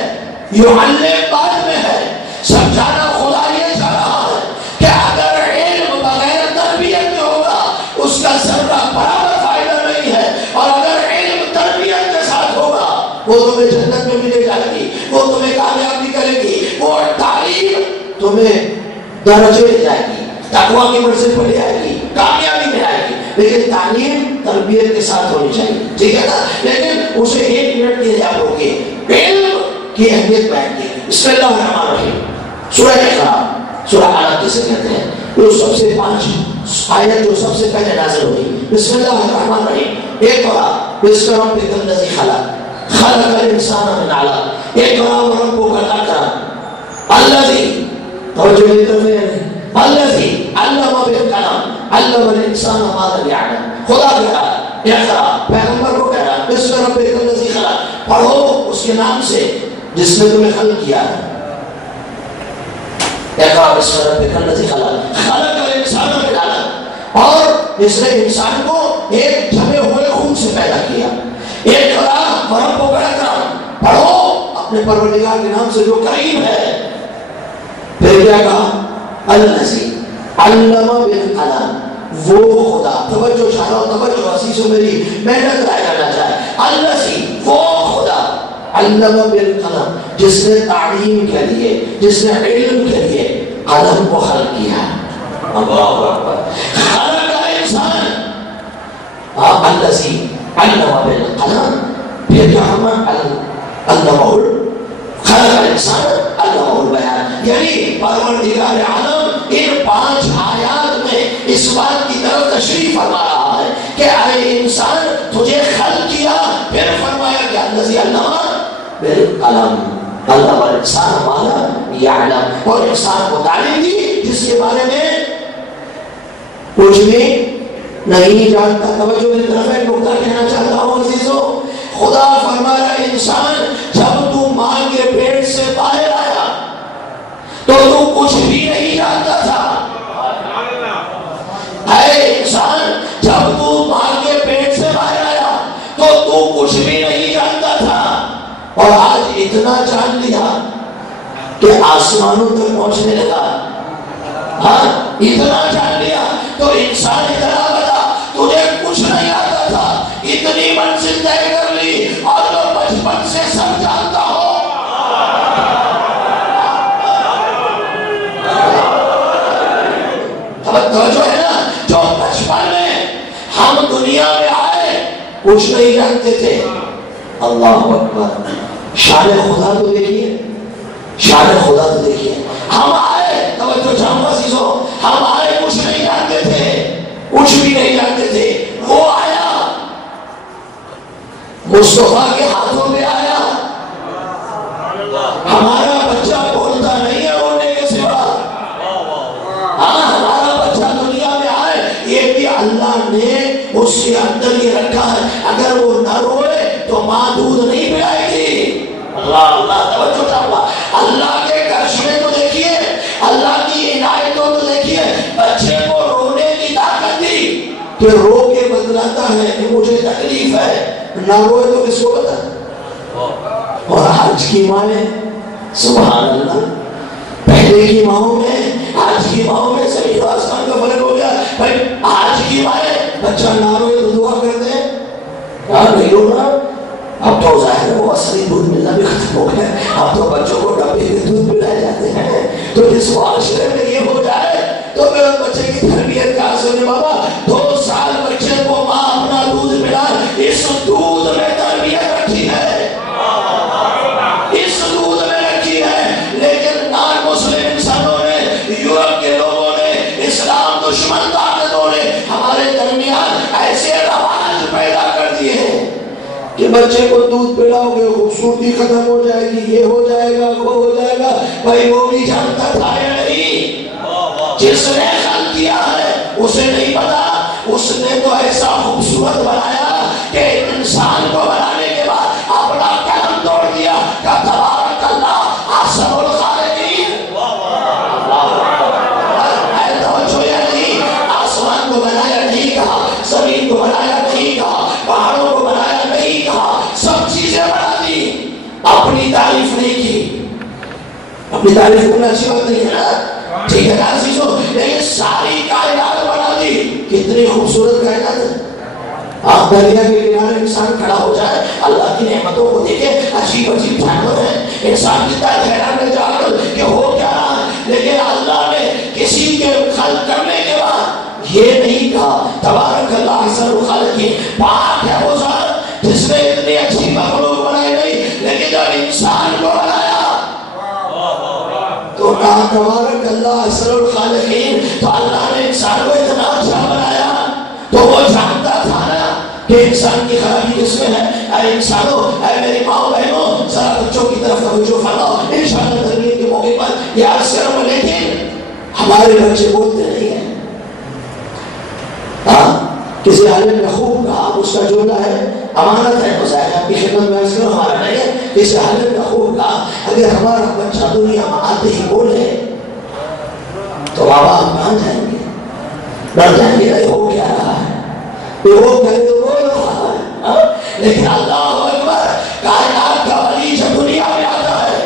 یعلم بعد میں ہے۔ سمجھانا خدا یہ چاہ رہا ہے کہ اگر علم بغیر تربیت میں ہوگا اس کا ذرہ برابر فائدہ نہیں ہے، اور اگر علم تربیت کے ساتھ ہوگا وہ تمہیں جنت میں بھی لے جائے گی، وہ تمہیں کامیابی کرے گی، وہ تعلیم تمہیں درجے لے جائے گی، تقویٰ کی منزل پر لے جائے گی، کامیابی میں آئے گی، لیکن تعلیم تربیت کے ساتھ ہونی چاہیے، ٹھیک ہے نا؟ لیکن اسے 1 منٹ کے لیے آپ روکے، علم کی اہمیت بیان کی۔ بسم اللہ الرحمن الرحیم، سورہ اقرا، سورہ علق جسے کہتے ہیں، وہ سب سے 5 آیت جو سب سے پہلے نازل ہوئی۔ بسم اللہ الرحمن الرحیم، اقرا باسم ربک الذی خلق، خلق الانسان من علق، اقرا وربک الاکرم الذی، توجہ نہیں کرتے ہیں، الذی علم بالقلم علم الانسان ما لم يعلم۔ خدا کہہ رہا ہے، اقرا پیغمبر کو کہہ رہا ہے، باسم ربک الذی خلق، پڑھو اس کے نام سے جس نے تمہیں خلق کیا ہے۔ اقرا باسم ربک الذی خلق، خلق الانسان من علق، اور جس نے انسان کو ایک جمے ہوئے خون سے پیدا کیا۔ اقرا وربک الاکرم، پڑھو اپنے پروردگار کے نام سے جو کریم ہے۔ پھر کیا کہا؟ الذی علم بالقلم، وہ خدا، توجہ شاہرہ، توجہ عزیزو میری محنت رائے کرنا چاہے، الذی، وہ خدا، علم بالقلم، جس نے تعلیم کے لیے، جس نے علم کے لیے قلم کو خلق کیا۔ اللہ اکبر، خلق الانسان، الذی علم بالقلم، پھر کیا ہم علمہ خلق الانسان علمہ البیان، یعنی پروردگار عالم ان 5 آیات میں اس بات کی طرف تشریف فرما رہا ہے کہ اے انسان تجھے خلق کیا، پھر فرمایا کہ الذی علم بالقلم علم الانسان ما لم یعلم، اور انسان کو تعلیم دی جس کے بارے میں کچھ بھی نہیں جانتا۔ توجہ میری طرف ایک نکتہ کہنا چاہتا ہوں عزیزو، خدا فرما رہا ہے انسان جب تو ماں کے پیٹ سے باہر آیا تو کچھ بھی نہیں جانتا تھا۔ اے انسان جب تو ماں کے پیٹ سے باہر آیا تو کچھ بھی نہیں جانتا تھا، اور آج اتنا جان لیا کہ آسمانوں تک پہنچنے لگا۔ ہاں اتنا جان لیا تو انسان اتنا بڑا، تجھے کچھ نہیں آتا تھا، اتنی منزل طے کر لی، اور جو بچپن سے سب جانتا ہو۔ توجہ ہے نا، جو بچپن میں ہم دنیا میں آئے کچھ نہیں جانتے تھے۔ اللہ اکبر، شان خدا تو دیکھیے، شان خدا تو دیکھیے، ہم آئے، توجہ جانو عزیزو، ہم آئے کچھ نہیں جانتے تھے، کچھ بھی نہیں جانتے تھے، وہ آیا مصطفیٰ کے ہاتھوں میں آیا۔ ہمارا بچہ بولتا نہیں ہے رونے کے سوا، ہاں ہمارا بچہ دنیا میں آئے یہ بھی اللہ نے اس کے اندر یہ رکھا ہے، اگر وہ نہ روئے تو ماں دودھ نہیں پلائے گی۔ اللہ اللہ، توجہ چاہتا، اللہ کے کرش میں تو دیکھیے، اللہ کی عنایتوں تو دیکھیے، بچے کو رونے کی طاقت دی کہ رو کے بتلاتا ہے کہ مجھے تکلیف ہے، نہ روئے تو کس کو بتا۔ اور آج کی ماں نے سبحان اللہ، پہلے کی ماں میں آج کی ماں میں زمین و آسمان کا فرق ہو گیا۔ بھائی آج کی ماں بچہ نہ روئے تو دعا کرتے ہیں، کہاں نہیں رو رہا، اب تو ظاہر ہے وہ اصلی دودھ ملنا بھی ختم ہو گیا، اب تو بچوں کو ڈبے کے دودھ پلائے جاتے ہیں۔ تو جس معاشرے میں یہ ہو جائے تو پھر بچے کی تربیت کہاں سے ہونے؟ بابا 2 سال بچے کو ماں اپنا دودھ پلائے، اس دودھ میں تربیت رکھی ہے، اس دودھ میں رکھی ہے۔ لیکن نان مسلم انسانوں نے، یورپ کے لوگوں نے، اسلام دشمن طاقتوں نے ہمارے درمیان ایسے رواج پیدا کہ بچے کو دودھ پلاؤ گے خوبصورتی ختم ہو جائے گی، یہ ہو جائے گا، وہ ہو جائے گا. بھائی وہ بھی جانتا تھا یا نہیں؟ جس نے خلق کیا ہے اسے نہیں پتا. اس نے تو ایسا خوبصورت بنایا کہ انسان کو بنانے کے بعد اپنا قلم توڑ دیا کہ تبارک اللہ احسن الخالقین. توجہ یا نہیں؟ آسمان کو بنایا نہیں کہا، زمین کو بنایا نہیں کہا، پہاڑوں کو بنایا نہیں کہا، سب چیزیں بنا دی، اپنی تعریف نہیں کی. اپنی تعریف کرنا اچھی بات نہیں ہے نا، ٹھیک ہے نا عزیزو، لیکن ساری کائنات بنا دی. کتنی خوبصورت کائنات ہے. آپ دریا کے کنارے انسان کھڑا ہو جائے، اللہ کی نعمتوں کو دیکھے، عجیب عجیب جانور ہیں. انسان کی حیران میں جا کر کہ ہو کیا رہا ہے، لیکن اللہ نے کسی کے خلق کرنے کے بعد یہ نہیں کہا تبارک اللہ احسن الخالقین. پاک ہے وہ ذات جس نے اتنی اچھی مخلوق بنائی نہیں، لیکن جب انسان کو بنایا تو کہا تبارک اللہ احسن الخالقین. تو اللہ نے انسان کو اتنا اچھا بنایا تو وہ جانتا تھا نا کہ انسان کی خرابی کس میں ہے. اے انسانوں، اے میری ماں بہنوں، ذرا بچوں کی طرف توجہ فرماؤ. انشاءاللہ تربیت کے موقع پر یہ عرض کروں، لیکن ہمارے بچے بولتے نہیں ہیں. کسی عالم نے خوب کہا، اس کا جملہ ہے، امانت ہے مظاہرہ کی خدمت میں عرض کروں، ہمارا نہیں ہے. کسی عالم نے خوب کہا اگر ہمارا بچہ دنیا میں آتے ہی بولے تو ماں باپ کہاں جائیں گے؟ ڈر جائیں گے یہ ہو کیا رہا ہے، یہ ہو کہے تو بول رہا ہے. لیکن اللہ اکبر، کائنات کا ولی جب دنیا میں آتا ہے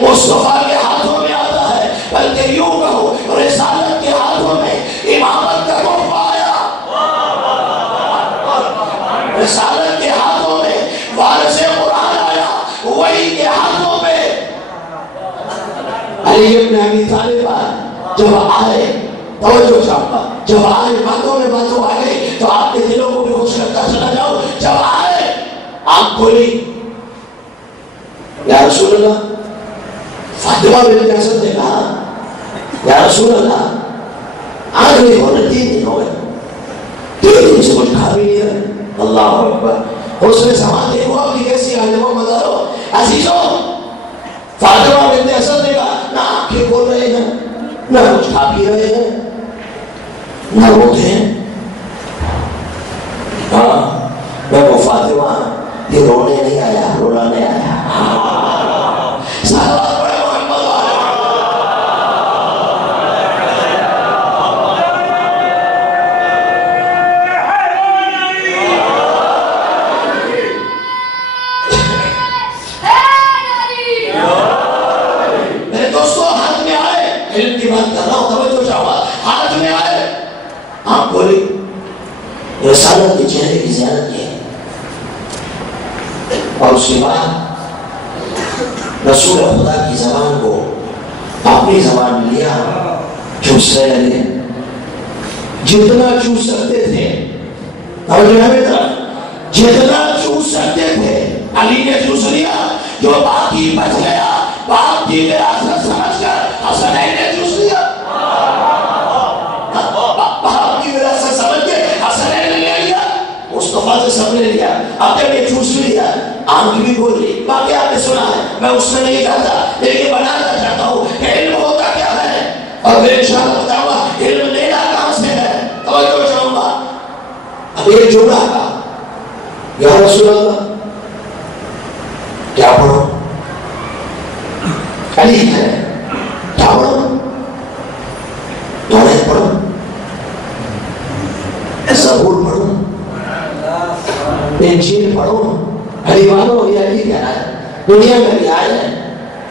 مصطفیٰ کے ہاتھوں میں آتا ہے، بلکہ یوں کہو رسالت کے ہاتھوں میں امامت کا تحفہ آیا، رسالت کے ہاتھوں میں وارث قرآن آیا، وحی کے ہاتھوں میں علی ابن ابی طالب جب آئے، توجہ چاہتا، جب آئے باتوں میں باتوں آئے تو آپ کے دلوں کو بھی خوش کرتا چلا جاؤ. جب آئے آپ کھولی، یا رسول اللہ، فاطمہ بنت اسد نے کہا یا رسول اللہ آج نہیں ہو رہے 3 دن ہو گئے، 3 دن سے کچھ کھا بھی نہیں رہے. اللہ اکبر. اس نے سماعت دیکھو آپ کی کیسی عالموں مدارو. عزیزوں، فاطمہ بنت اسد نے کہا نہ آنکھیں کھول رہے ہیں، نہ کچھ کھا پی رہے ہیں، نہ روتے ہیں. میں وہ فاطمہ یہ رونے نہیں آیا، رولانے آیا. صلوات پڑھے محمد والے. میرے دوستوں، ہاتھ میں آئے، علم کی بات کر رہا ہوں، توجہ چاہوا، ہاتھ میں آئے، آپ بولی رسالت کے چہرے کی زیارت کی ہے. اور اس کے بعد رسول خدا کی زبان کو اپنی زبان میں لیا، چوسنے لگے، جتنا چوس سکتے تھے، جتنا چوس سکتے تھے علی نے چوس لیا. جو باقی بچ گیا باپ کی وراثت سمجھ کر حسنین نے چوس لیا. باپ کی وراثت سمجھ کے حسنین نے لے لیا، مصطفیٰ سے سب نے لیا. اب جب یہ چوس لیا، آنکھ بھی بول رہی. باقی آپ نے سنا ہے، میں اس سے نہیں کہتا، لیکن بنانا چاہتا ہوں کہ علم ہوتا کیا ہے، اور میں انشاءاللہ بتاؤں گا علم لینا کہاں سے ہے. توجہ چاہوں گا. اب یہ جملہ کہا یا رسول اللہ کیا پڑھو؟ علی ہے کیا پڑھو؟ توریت پڑھو، زبور پڑھو، انجیل پڑھو. علی والو یہ علی کہہ رہا ہے، دنیا میں بھی آئے ہیں،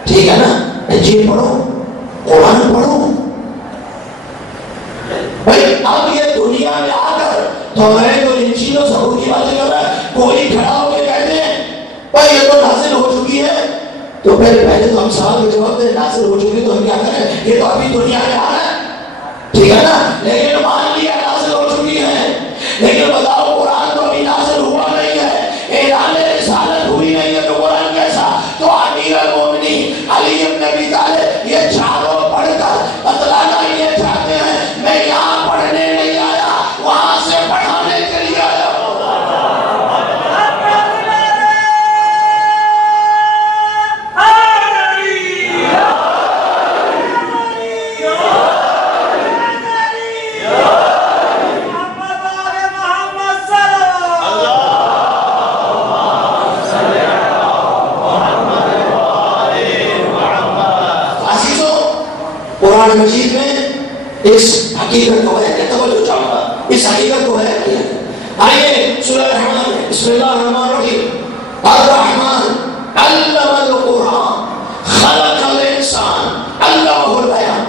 ٹھیک ہے نا. انجیل پڑھو، قرآن پڑھو. بھائی اب یہ دنیا میں آ کر توریت اور انجیل و زبور کی باتیں کر رہا ہے. کوئی کھڑا ہو کے کہتے ہیں بھائی یہ تو نازل ہو چکی ہے، تو پہلے تو ہم سوال کے جواب دیں، نازل ہو چکی تو ہم کیا کریں؟ یہ تو ابھی دنیا میں آ رہا ہے، ٹھیک ہے نا. لیکن مان لیا نازل ہو چکی ہے، لیکن بتاؤ قرآن تو ابھی نازل ہوا نہیں ہے، اعلان رسالت ہوئی نہیں ہے، تو قرآن کیسا؟ تو امیر المومنین علی ابن ابی طالب یہ چاروں پڑھ کر بتلانا یہ چاہتے ہیں میں یہاں پڑھنے نہیں آیا، وہاں سے پڑھانے کے لیے آیا. قرآن مجید میں اس حقیقت کو بیان کیا. توجہ چاہوں گا اس حقیقت کو بیان کیا. آئیے سورہ الرحمن میں بسم اللہ الرحمن الرحیم. الرحمن علم القرآن خلق الانسان علمہ البیان.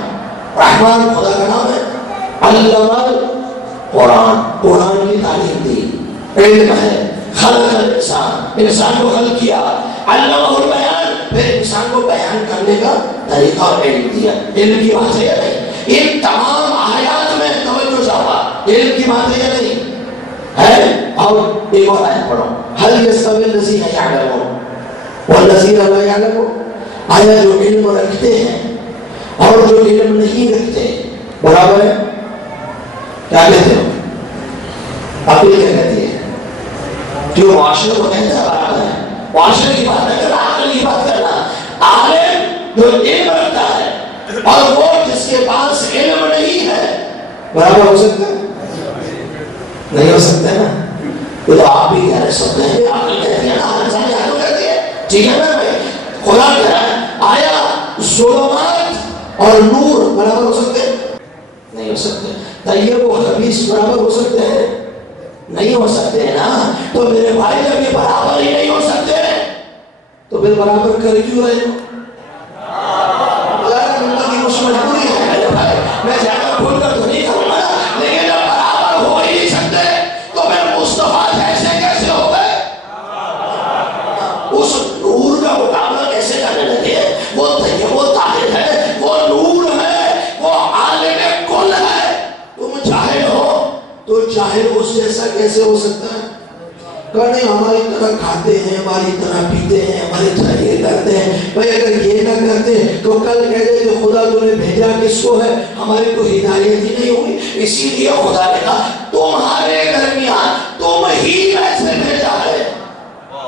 رحمان خدا کا نام ہے. علم القرآن قرآن کی تعلیم دی. علم ہے. خلق الانسان انسان کو خلق کیا. علمہ البیان پھر انسان کو بیان کرنے کا طریقہ اور علم دیا. علم کی بات ہے یا نہیں؟ ان تمام آیات میں توجہ چاہا علم کی بات ہے یا نہیں ہے. اور ایک اور آیت پڑھو. هل يستوي الذين يعلمون والذين لا يعلمون. آیا جو علم رکھتے ہیں اور جو علم نہیں رکھتے برابر ہے؟ کیا کہتے ہو؟ اپیل کیا کہتی ہے؟ جو معاشرے کو کہتا ہے برابر ہے. معاشرے کی بات نہ کرنا عقل کی بات کرنا. عالم جو علم رکھتا ہے اور وہ جس کے پاس علم نہیں ہے برابر ہو سکتا ہے؟ نہیں ہو سکتا نا. یہ تو آپ بھی کہہ رہے سکتے ہیں عقل کہتی ہے نا انسانی عقل کہتی ہے. ٹھیک ہے نا بھائی. خدا کہہ رہا ہے آیا ظلمات اور نور برابر ہو سکتے ہیں؟ نہیں ہو سکتے. طیب و خبیث برابر ہو سکتے ہیں؟ نہیں ہو سکتے ہیں نا. تو میرے بھائی جب یہ برابر ہی نہیں ہو سکتے تو پھر برابر کر کیوں رہے ہو؟ مجبوری ہے میرے بھائی. میں زیادہ بھول کر تو نہیں کروں گا لیکن جب برابر ہو ہی نہیں سکتے تو پھر مصطفیٰ جیسے کیسے ہو گئے؟ اس نور کا مقابلہ کیسے کرنے لگے؟ وہ طیب و طاہر ہے, وہ نور ہے, وہ عالم کل ہے. تم جاہل ہو تو جاہل اس جیسا کیسے ہو سکتا ہے؟ کہنے ہماری طرح کھاتے ہیں, ہماری طرح پیتے ہیں, ہماری طرح یہ کرتے ہیں. بھائی اگر یہ نہ کرتے تو کل کہہ دے کہ خدا تو نے بھیجا کس کو ہے, ہماری تو ہدایت ہی نہیں ہوئی. اسی لیے خدا نے کہا تمہارے درمیان تم ہی میں سے بھیجا ہے.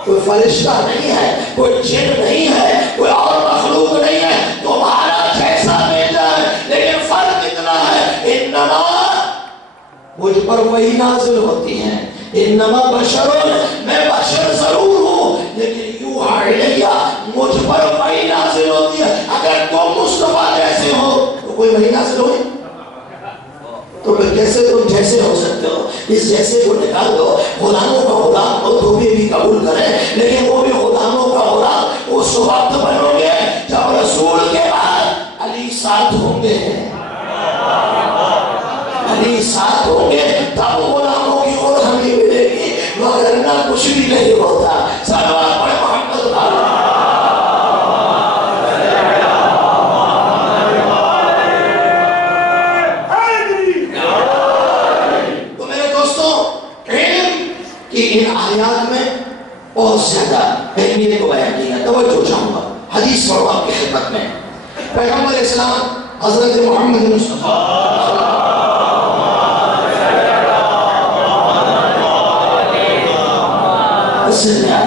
کوئی فرشتہ نہیں ہے, کوئی جن نہیں ہے, کوئی اور مخلوق نہیں ہے, تمہارا جیسا بھیجا ہے. لیکن فرق اتنا ہے انما مجھ پر وہی نازل ہوتی ہے. انما بشرون, میں بشر ضرور ہوں لیکن یوحا الیہ, مجھ پر وحی نازل ہوتی ہے. اگر تم مصطفیٰ جیسے ہو تو کوئی وحی نازل ہوئی تو پھر کیسے تم جیسے ہو سکتے ہو؟ اس جیسے کو نکال دو. غلاموں کا غلام ہو تو بھی قبول کریں لیکن وہ بھی غلاموں کا غلام اس وقت بنو گے جب رسول کے بعد علی ساتھ ہوں گے. علی ساتھ ہوں گے تب غلاموں کی غلامی ملے گی, وگرنہ کچھ بھی نہیں ہوتا. صلوات پڑھ محمد تو میرے دوستوں علم کی ان آیات میں بہت زیادہ اہمیت کو بیان کیا. توجہ چاہوں گا حدیث پڑھو آپ کی خدمت میں. پیغمبر اسلام حضرت محمد مصطفیٰ مسجد میں آئے,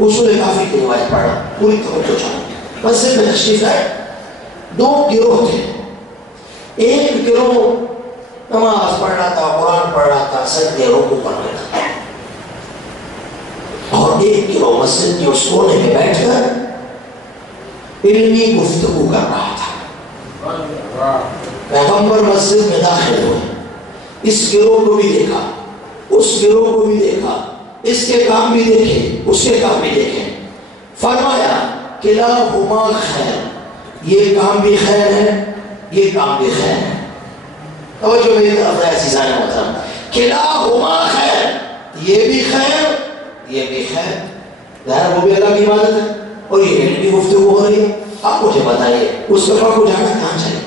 اصول کافی کی روایت پڑھا, پوری توجہ چاہوں. مسجد میں تشریف لائے, دو گروہ تھے. ایک گروہ نماز پڑھ رہا تھا, قرآن پڑھ رہا تھا, سجدے رکوع کر رہا تھا, اور ایک گروہ مسجد کے اس کونے میں بیٹھ کر علمی گفتگو کر رہا تھا. پیغمبر مسجد میں داخل ہوئے, اس گروہ کو بھی دیکھا, اس گروہ کو بھی دیکھا, اس کے کام بھی دیکھے, اس کے کام بھی دیکھے. فرمایا کلاہما خیر, یہ کام بھی خیر ہے, یہ کام بھی خیر ہے. توجہ میری طرف ہے عزیزان محترم. کلاہما خیر, یہ بھی خیر, یہ بھی خیر. ظاہر وہ بھی اللہ کی عبادت ہے اور یہ علمی گفتگو ہو رہی ہے. آپ مجھے بتائیے اس دفعہ کو جانا کہاں چاہیے؟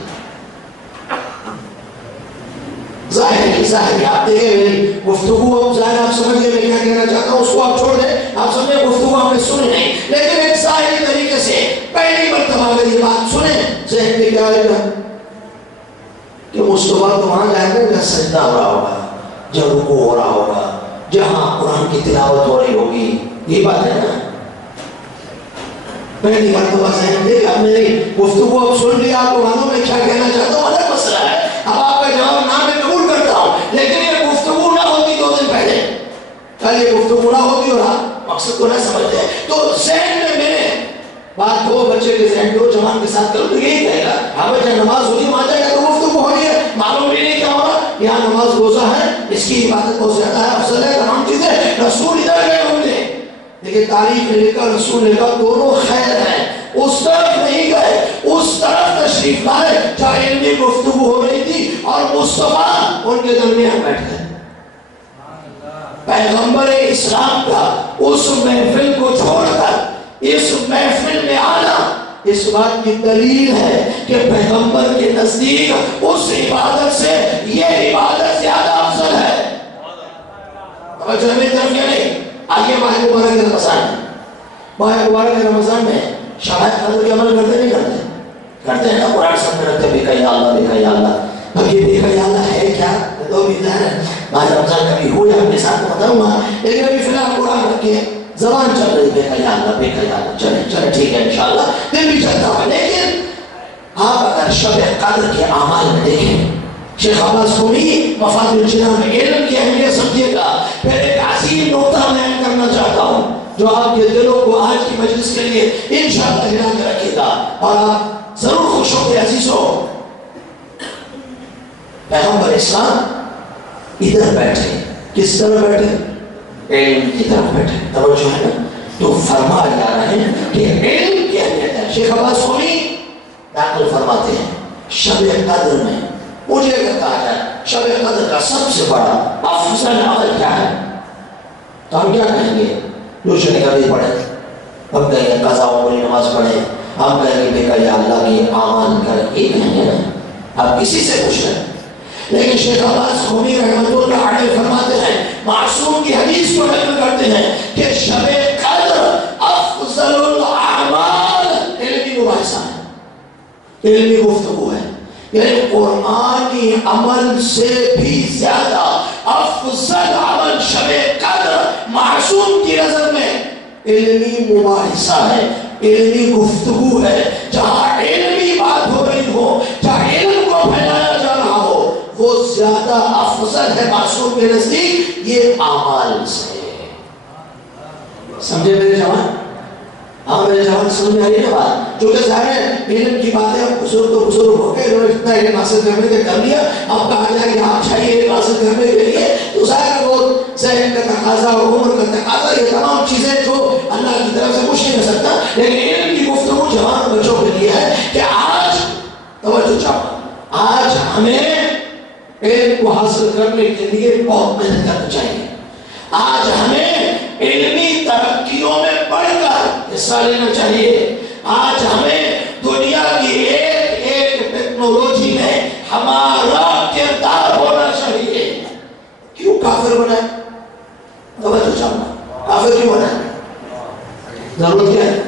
ظاہر ہے آپ دیکھیں میری گفتگو, اب ظاہر آپ سمجھ گئے میں کیا کہنا چاہتا ہوں, اس کو آپ چھوڑ دیں. آپ سمجھیں گفتگو آپ نے سنی نہیں, لیکن ایک ظاہری طریقے سے پہلی مرتبہ اگر یہ بات سنیں ذہن میں کیا آئے گا کہ مصطفیٰ تو وہاں جائے گا جہاں سجدہ ہو رہا ہوگا, جہاں رکوع ہو رہا ہوگا, جہاں قرآن کی تلاوت ہو رہی ہوگی. یہ بات ہے نا. پہلی مرتبہ ذہن میں آپ میری گفتگو اب سن لیا, آپ کو معلوم میں کیا کہنا چاہتا ہوں, الگ مسئلہ ہے. اب آپ کا جواب نہ میں قبول کرتا ہوں, لیکن یہ گفتگو نہ ہوتی 2 دن پہلے, کل یہ گفتگو نہ ہوتی اور آپ مقصد کو نہ سمجھتے تو ذہن میں میرے بات کو بچے کے ذہن کو جوان کے ساتھ کرو تو یہی کہے گا ہاں بھائی جب نماز ہوگی وہاں جائے گا تو گفتگو ہو رہی ہے، معلوم بھی نہیں کیا ہو رہا، یہاں نماز روزہ ہے، اس کی عبادت بہت زیادہ ہے، افضل ہے، تمام چیزیں، رسول ادھر گئے ہوں گے، لیکن تاریخ نے لکھا، رسول نے کہا دونوں خیر ہیں، اس طرف نہیں گئے، اس طرف تشریف لائے جہاں علمی گفتگو ہو رہی تھی اور مصطفیٰ ان کے درمیان بیٹھ گئے۔ پیغمبر اسلام کا اس محفل کو چھوڑ کر اس محفل میں آنا اس بات کی دلیل ہے کہ پیغمبر کے نزدیک اس عبادت سے یہ عبادت زیادہ افضل ہے۔ توجہ میری طرف کیا نہیں؟ آئیے ماہ مبارک رمضان میں، ماہ مبارک رمضان میں شاید قدر کے عمل کرتے نہیں کرتے؟ کرتے ہیں نا، قرآن سب میں رکھتے بے یا اللہ، بے یا اللہ۔ اب یہ بے یا اللہ ہے کیا؟ تو بھی ظاہر ہے ماہ رمضان کبھی ہو یا اپنے ساتھ بتاؤں گا، لیکن ابھی فی الحال قرآن رکھے زبان چل رہی بے یا اللہ، بے یا اللہ، چلے چلے ٹھیک ہے انشاءاللہ دل بھی چلتا ہے۔ لیکن آپ اگر شب قدر کے اعمال میں دیکھیں، شیخ عباس قمی مفاد الجنان میں علم کی اہمیت سمجھیے گا، پھر ایک عظیم نقطہ بیان کرنا چاہتا ہوں جو آپ کے دلوں کو آج کی مجلس کے لیے انشاءاللہ ہلا کے رکھے گا اور آپ ضرور خوش ہو گے عزیزوں۔ پیغمبر اسلام ادھر بیٹھے، کس طرح بیٹھے؟ علم کی طرف بیٹھے، توجہ ہے نا؟ تو فرما جا رہے ہیں کہ علم کی اہمیت ہے۔ شیخ عباس قمی نقل فرماتے ہیں شب قدر میں مجھے کہتا ہے شب قدر کا سب سے بڑا افضل عمل کیا ہے؟ تو ہم کیا کہیں گے؟ جو نے کبھی پڑھے، ہم کہیں گے قضا و پوری نماز پڑھے، ہم کہیں گے بے یا اللہ کے اعمال کریں، یہ کہیں گے نا، آپ کسی سے پوچھ رہے ہیں۔ لیکن شیخ عباس قمی رحمۃ اللہ علیہ فرماتے ہیں، معصوم کی حدیث کو نقل کرتے ہیں کہ شب قدر افضل الاعمال علمی مباحثہ ہے، علمی گفتگو ہے، یعنی قرآنی عمل سے بھی زیادہ افضل عمل شب قدر معصوم کی نظر میں علمی مباحثہ ہے، علمی گفتگو ہے، جہاں علمی بات ہو رہی ہو، جہاں علم کو پھیلایا جا رہا ہو، وہ زیادہ افضل ہے معصوم کے نزدیک یہ اعمال سے۔ سمجھے میرے جوان؟ ہاں میرے جوان سمجھ میں آ رہی ہے بات؟ جو کہ ظاہر ہے علم کی باتیں اب بزرگ تو بزرگ ہو گئے، انہوں نے اتنا علم حاصل کرنے کے کر لیا، اب کہا جائے کہ آپ چاہیے علم حاصل کرنے کے لیے تو ظاہر ہے وہ ذہن کا تقاضا اور عمر کا تقاضا، یہ تمام چیزیں جو اللہ کی طرف سے کچھ نہیں کر سکتا، لیکن علم کی گفتگو جوان بچوں کے لیے ہے کہ آج توجہ چاہو، آج ہمیں علم کو حاصل کرنے کے لیے بہت محنت کرنا چاہیے، آج ہمیں علمی ترقیوں میں بڑھ کر حصہ لینا چاہیے، آج ہمیں دنیا کی ایک ایک ٹیکنالوجی میں ہمارا کردار ہونا چاہیے۔ کیوں کافر بنا ہے؟ توجہ چاہنا، کافر کیوں بنا ہے؟ ضرورت کیا ہے؟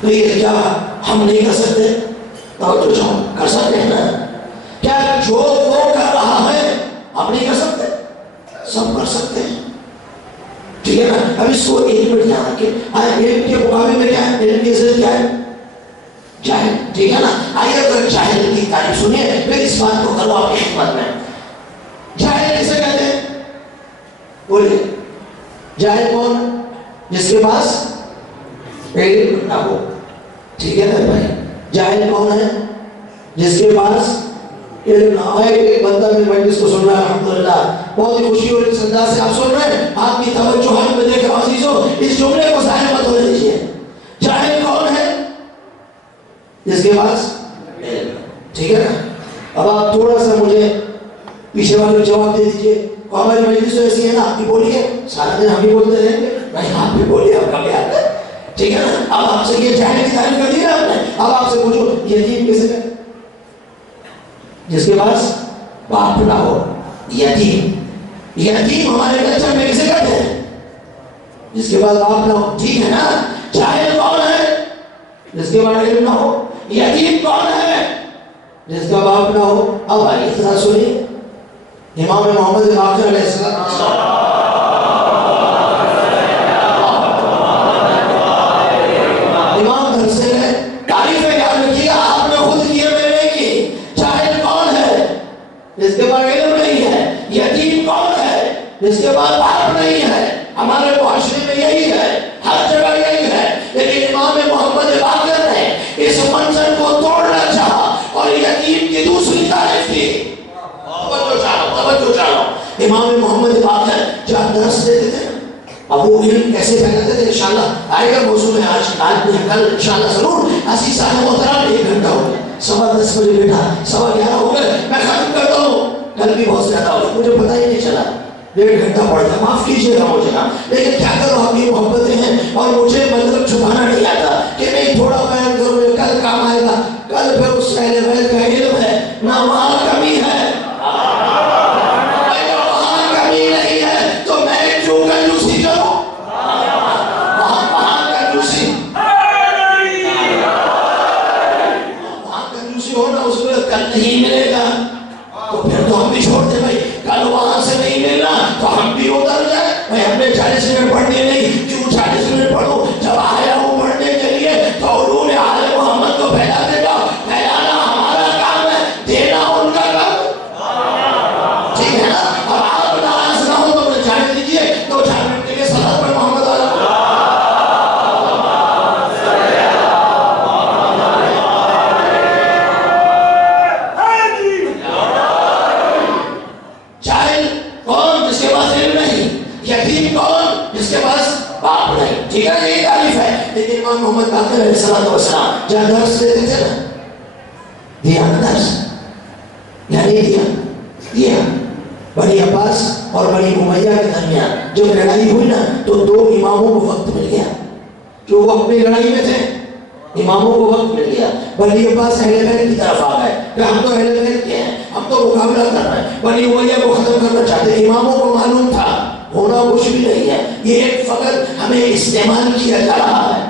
تو یہ کیا ہم نہیں کر سکتے؟ توجہ چاہو، کر سکتے ہیں نا؟ کیا جو وہ کر رہا ہے ہم نہیں کر سکتے؟ سب کر سکتے ہیں، ٹھیک ہے نا؟ اب اس کو ایک منٹ یاد رکھیں، علم کے مقابلے میں کیا ہے؟ علم کی عزت کیا ہے؟ جاہل، ٹھیک ہے نا؟ آئیے اگر جاہل کی تعریف سنیے، پھر اس بات کو کرو آپ کی خدمت میں۔ جاہل کسے کہتے ہیں؟ بولیے، جاہل کون؟ جس کے پاس علم نہ ہو، ٹھیک ہے نا بھائی؟ جاہل کون ہے؟ جس کے پاس علم نہ ہو۔ ایک بندہ میں مجلس کو سن رہا ہے، الحمدللہ بہت ہی خوشی اور اس انداز سے آپ سن رہے ہیں، آپ کی توجہ ہے، میں دیکھ عزیزوں اس جملے کو ظاہر مت ہونے دیجیے۔ جاہل کون ہے؟ جس کے پاس علم، ٹھیک ہے نا؟ اب آپ تھوڑا سا مجھے پیچھے والے جواب دے دیجیے، ہماری مجلس تو ایسی ہے نا، آپ بھی بولیے، سارا دن ہم بھی بولتے رہیں گے، نہیں آپ بھی بولیے، آپ کا کیا ہے، ٹھیک ہے نا؟ اب آپ سے یہ جاہل کی تعریف کر دی نا آپ نے، اب آپ سے پوچھو یتیم کسے کہتے ہیں؟ جس کے پاس باپ نہ ہو، یتیم، یتیم ہمارے کلچر میں کسے کہتے ہیں؟ جس کے پاس باپ نہ ہو، ٹھیک ہے نا؟ جاہل کون ہے؟ جس کے پاس علم نہ ہو۔ یتیم کون ہے؟ جس کا باپ نہ ہو۔ اب آئیے ذرا سنیے، امام محمد باقر علیہ السلام، امام گھر سے تعریفیں یاد رکھیے، آپ نے خود کی میں نہیں کی۔ جاہل کون ہے؟ جس کے پاس علم نہیں ہے۔ یتیم کون ہے؟ جس کے پاس باپ نہیں ہے۔ ہمارے معاشرے میں یہی ہے، ہر جگہ یہی ہے، لیکن توجہ چاہتا ہوں، امام محمد باقر جب درس دیتے تھے اب وہ علم کیسے پھیلاتے تھے، انشاءاللہ آئے گا موضوع میں آج کل انشاءاللہ ضرور۔ عزیز صاحب محترم 1 گھنٹہ ہو گیا، 10:15 بجے بیٹا 11:15 ہو گئے، میں ختم کرتا ہوں، کل بھی بہت زیادہ ہو گئی، مجھے پتہ ہی نہیں چلا 1.5 گھنٹہ پڑھتا، معاف کیجیے گا مجھے نا، لیکن کیا کرو آپ کی محبتیں ہیں اور مجھے مطلب چھپانا نہیں آتا کہ نہیں تھوڑا بیان کروں کل کام آئے گا، کل پھر اس اہل بیت کا علم ہے نہ وہاں کمی ہے، وہاں کمی نہیں ہے تو میں جو کنجوسی کروں وہاں کنجوسی ہونا اس میں کل نہیں ملے گا تو پھر تو ہم بھی چھوڑ دیں بھائی، کل وہاں سے نہیں ملنا تو ہم بھی ادھر جائیں، میں اپنے 40 منٹ پڑھنے نہیں، کیوں 40 منٹ پڑھوں، جب آیا ہوں پڑھنے کے لیے تو علوم آل محمد کو پھیلا دے گا، پھیلانا ہمارا کام ہے، دینا ان کا کام، ٹھیک ہے نا؟ اب آپ ناراض نہ ہو تو مجھے جانے دیجیے، 2-4 منٹ کے لیے صلوات پر محمد ٹھیک ہے، یہی تعریف ہے، لیکن امام محمد باقر علیہ السلام جہاں درس دیتے تھے نا، دیا درس یعنی دیا بنی عباس اور بنی امیہ کے درمیان جب لڑائی ہوئی نا تو 2 اماموں کو وقت مل گیا، جو وہ اپنی لڑائی میں تھے اماموں کو وقت مل گیا، بنی عباس اہل بیت کی طرف آ گئے کہ ہم تو اہل بیت کے ہیں، ہم تو مقابلہ کر رہے ہیں، بنی امیہ کو ختم کرنا چاہتے ہیں، اماموں کو معلوم تھا ہونا کچھ بھی نہیں ہے، یہ ایک فقط ہمیں استعمال کیا جا رہا ہے،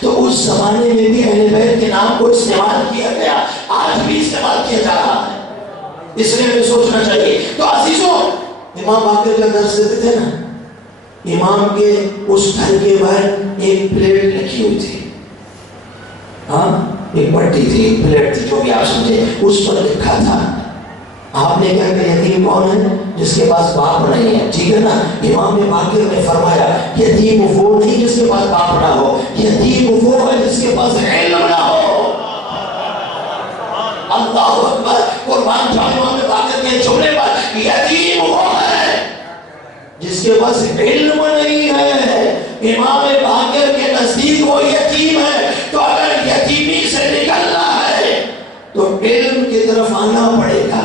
تو اس زمانے میں بھی اہل بیت کے نام کو استعمال کیا گیا، آج بھی استعمال کیا جا رہا ہے، اس لیے ہمیں سوچنا چاہیے۔ تو عزیزوں امام باقر کا درس دیتے تھے نا، امام کے اس گھر کے باہر ایک پلیٹ رکھی ہوئی تھی، ہاں ایک پٹی تھی، ایک پلیٹ تھی، جو بھی آپ سمجھے، اس پر لکھا تھا، آپ نے کہا کہ یتیم کون ہے جس کے پاس باپ نہیں ہے، ٹھیک ہے نا؟ امام باقر نے فرمایا یتیم وہ نہیں جس کے پاس باپ نہ ہو، یتیم وہ ہے جس کے پاس علم نہ ہو۔ اللہ اکبر، قربان جاؤں امام باقر کے جملے پر، یتیم وہ ہے جس کے پاس علم نہیں ہے۔ امام باقر کے نزدیک وہ یتیم ہے، تو اگر یتیمی سے نکلنا ہے تو علم کی طرف آنا پڑے گا،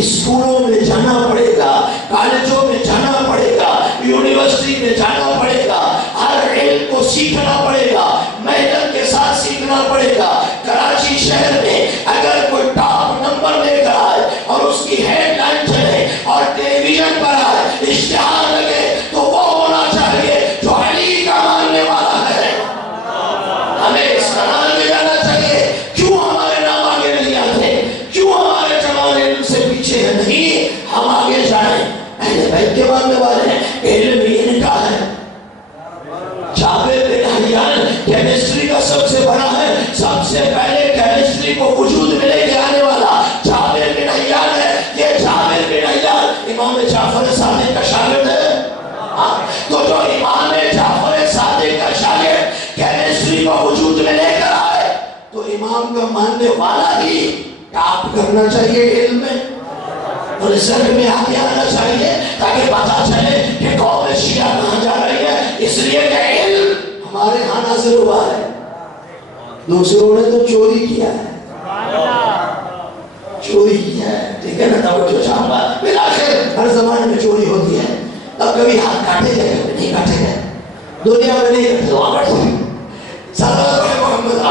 اسکولوں میں جانا پڑے گا، کالجوں میں جانا پڑے گا، یونیورسٹی میں جانا پڑے گا، ہر علم کو سیکھنا پڑے گا، محنت کے ساتھ سیکھنا پڑے گا۔ کراچی شہر میں اگر کوئی ٹاپ نمبر لے کر آئے اور اس کی ہیڈ لائن چلے اور ٹیلی ویژن پر آئے، اشتہار لگے، تو وہ ہونا چاہیے جو علی کا ماننے والا ہے۔ ہمیں اس طرح لے جانا چاہیے، کیوں ہمارے نام آگے نہیں آتے، کیوں ہمارے جوان علم سے پیچھے ہیں؟ نہیں، ہم آگے جائیں، اہل بیت کے ماننے والے ہیں، علم ان کا ہے۔ جابر بن حیان کیمسٹری کا سب سے بڑا ہے، سب سے پہلے کیمسٹری کو وجود میں لے کے آنے والا جابر بن حیان ہے۔ یہ جابر بن حیان امام جعفر صادق کا شاگرد ہے، تو جو امام جعفر صادق کا شاگرد کیمسٹری کو وجود میں لے کر آئے تو امام کا ماننے والا ہی ٹاپ کرنا چاہیے علم میں، اور رزلٹ میں آگے آنا چاہیے، تاکہ پتا چلے کہ قوم شیعہ کہاں جا رہی ہے، اس لیے کہ علم ہمارے ہاں نازل ہوا ہے۔ دوسروں نے تو چوری کیا ہے، چوری کیا ہے، ٹھیک ہے نا؟ توجہ چاہوں گا، بالآخر ہر زمانے میں چوری ہوتی ہے، اب کبھی ہاتھ کاٹے گئے کبھی نہیں کاٹے گئے، دنیا میں نہیں کرتے، وہاں کرتے ہیں۔ صلوات علی محمد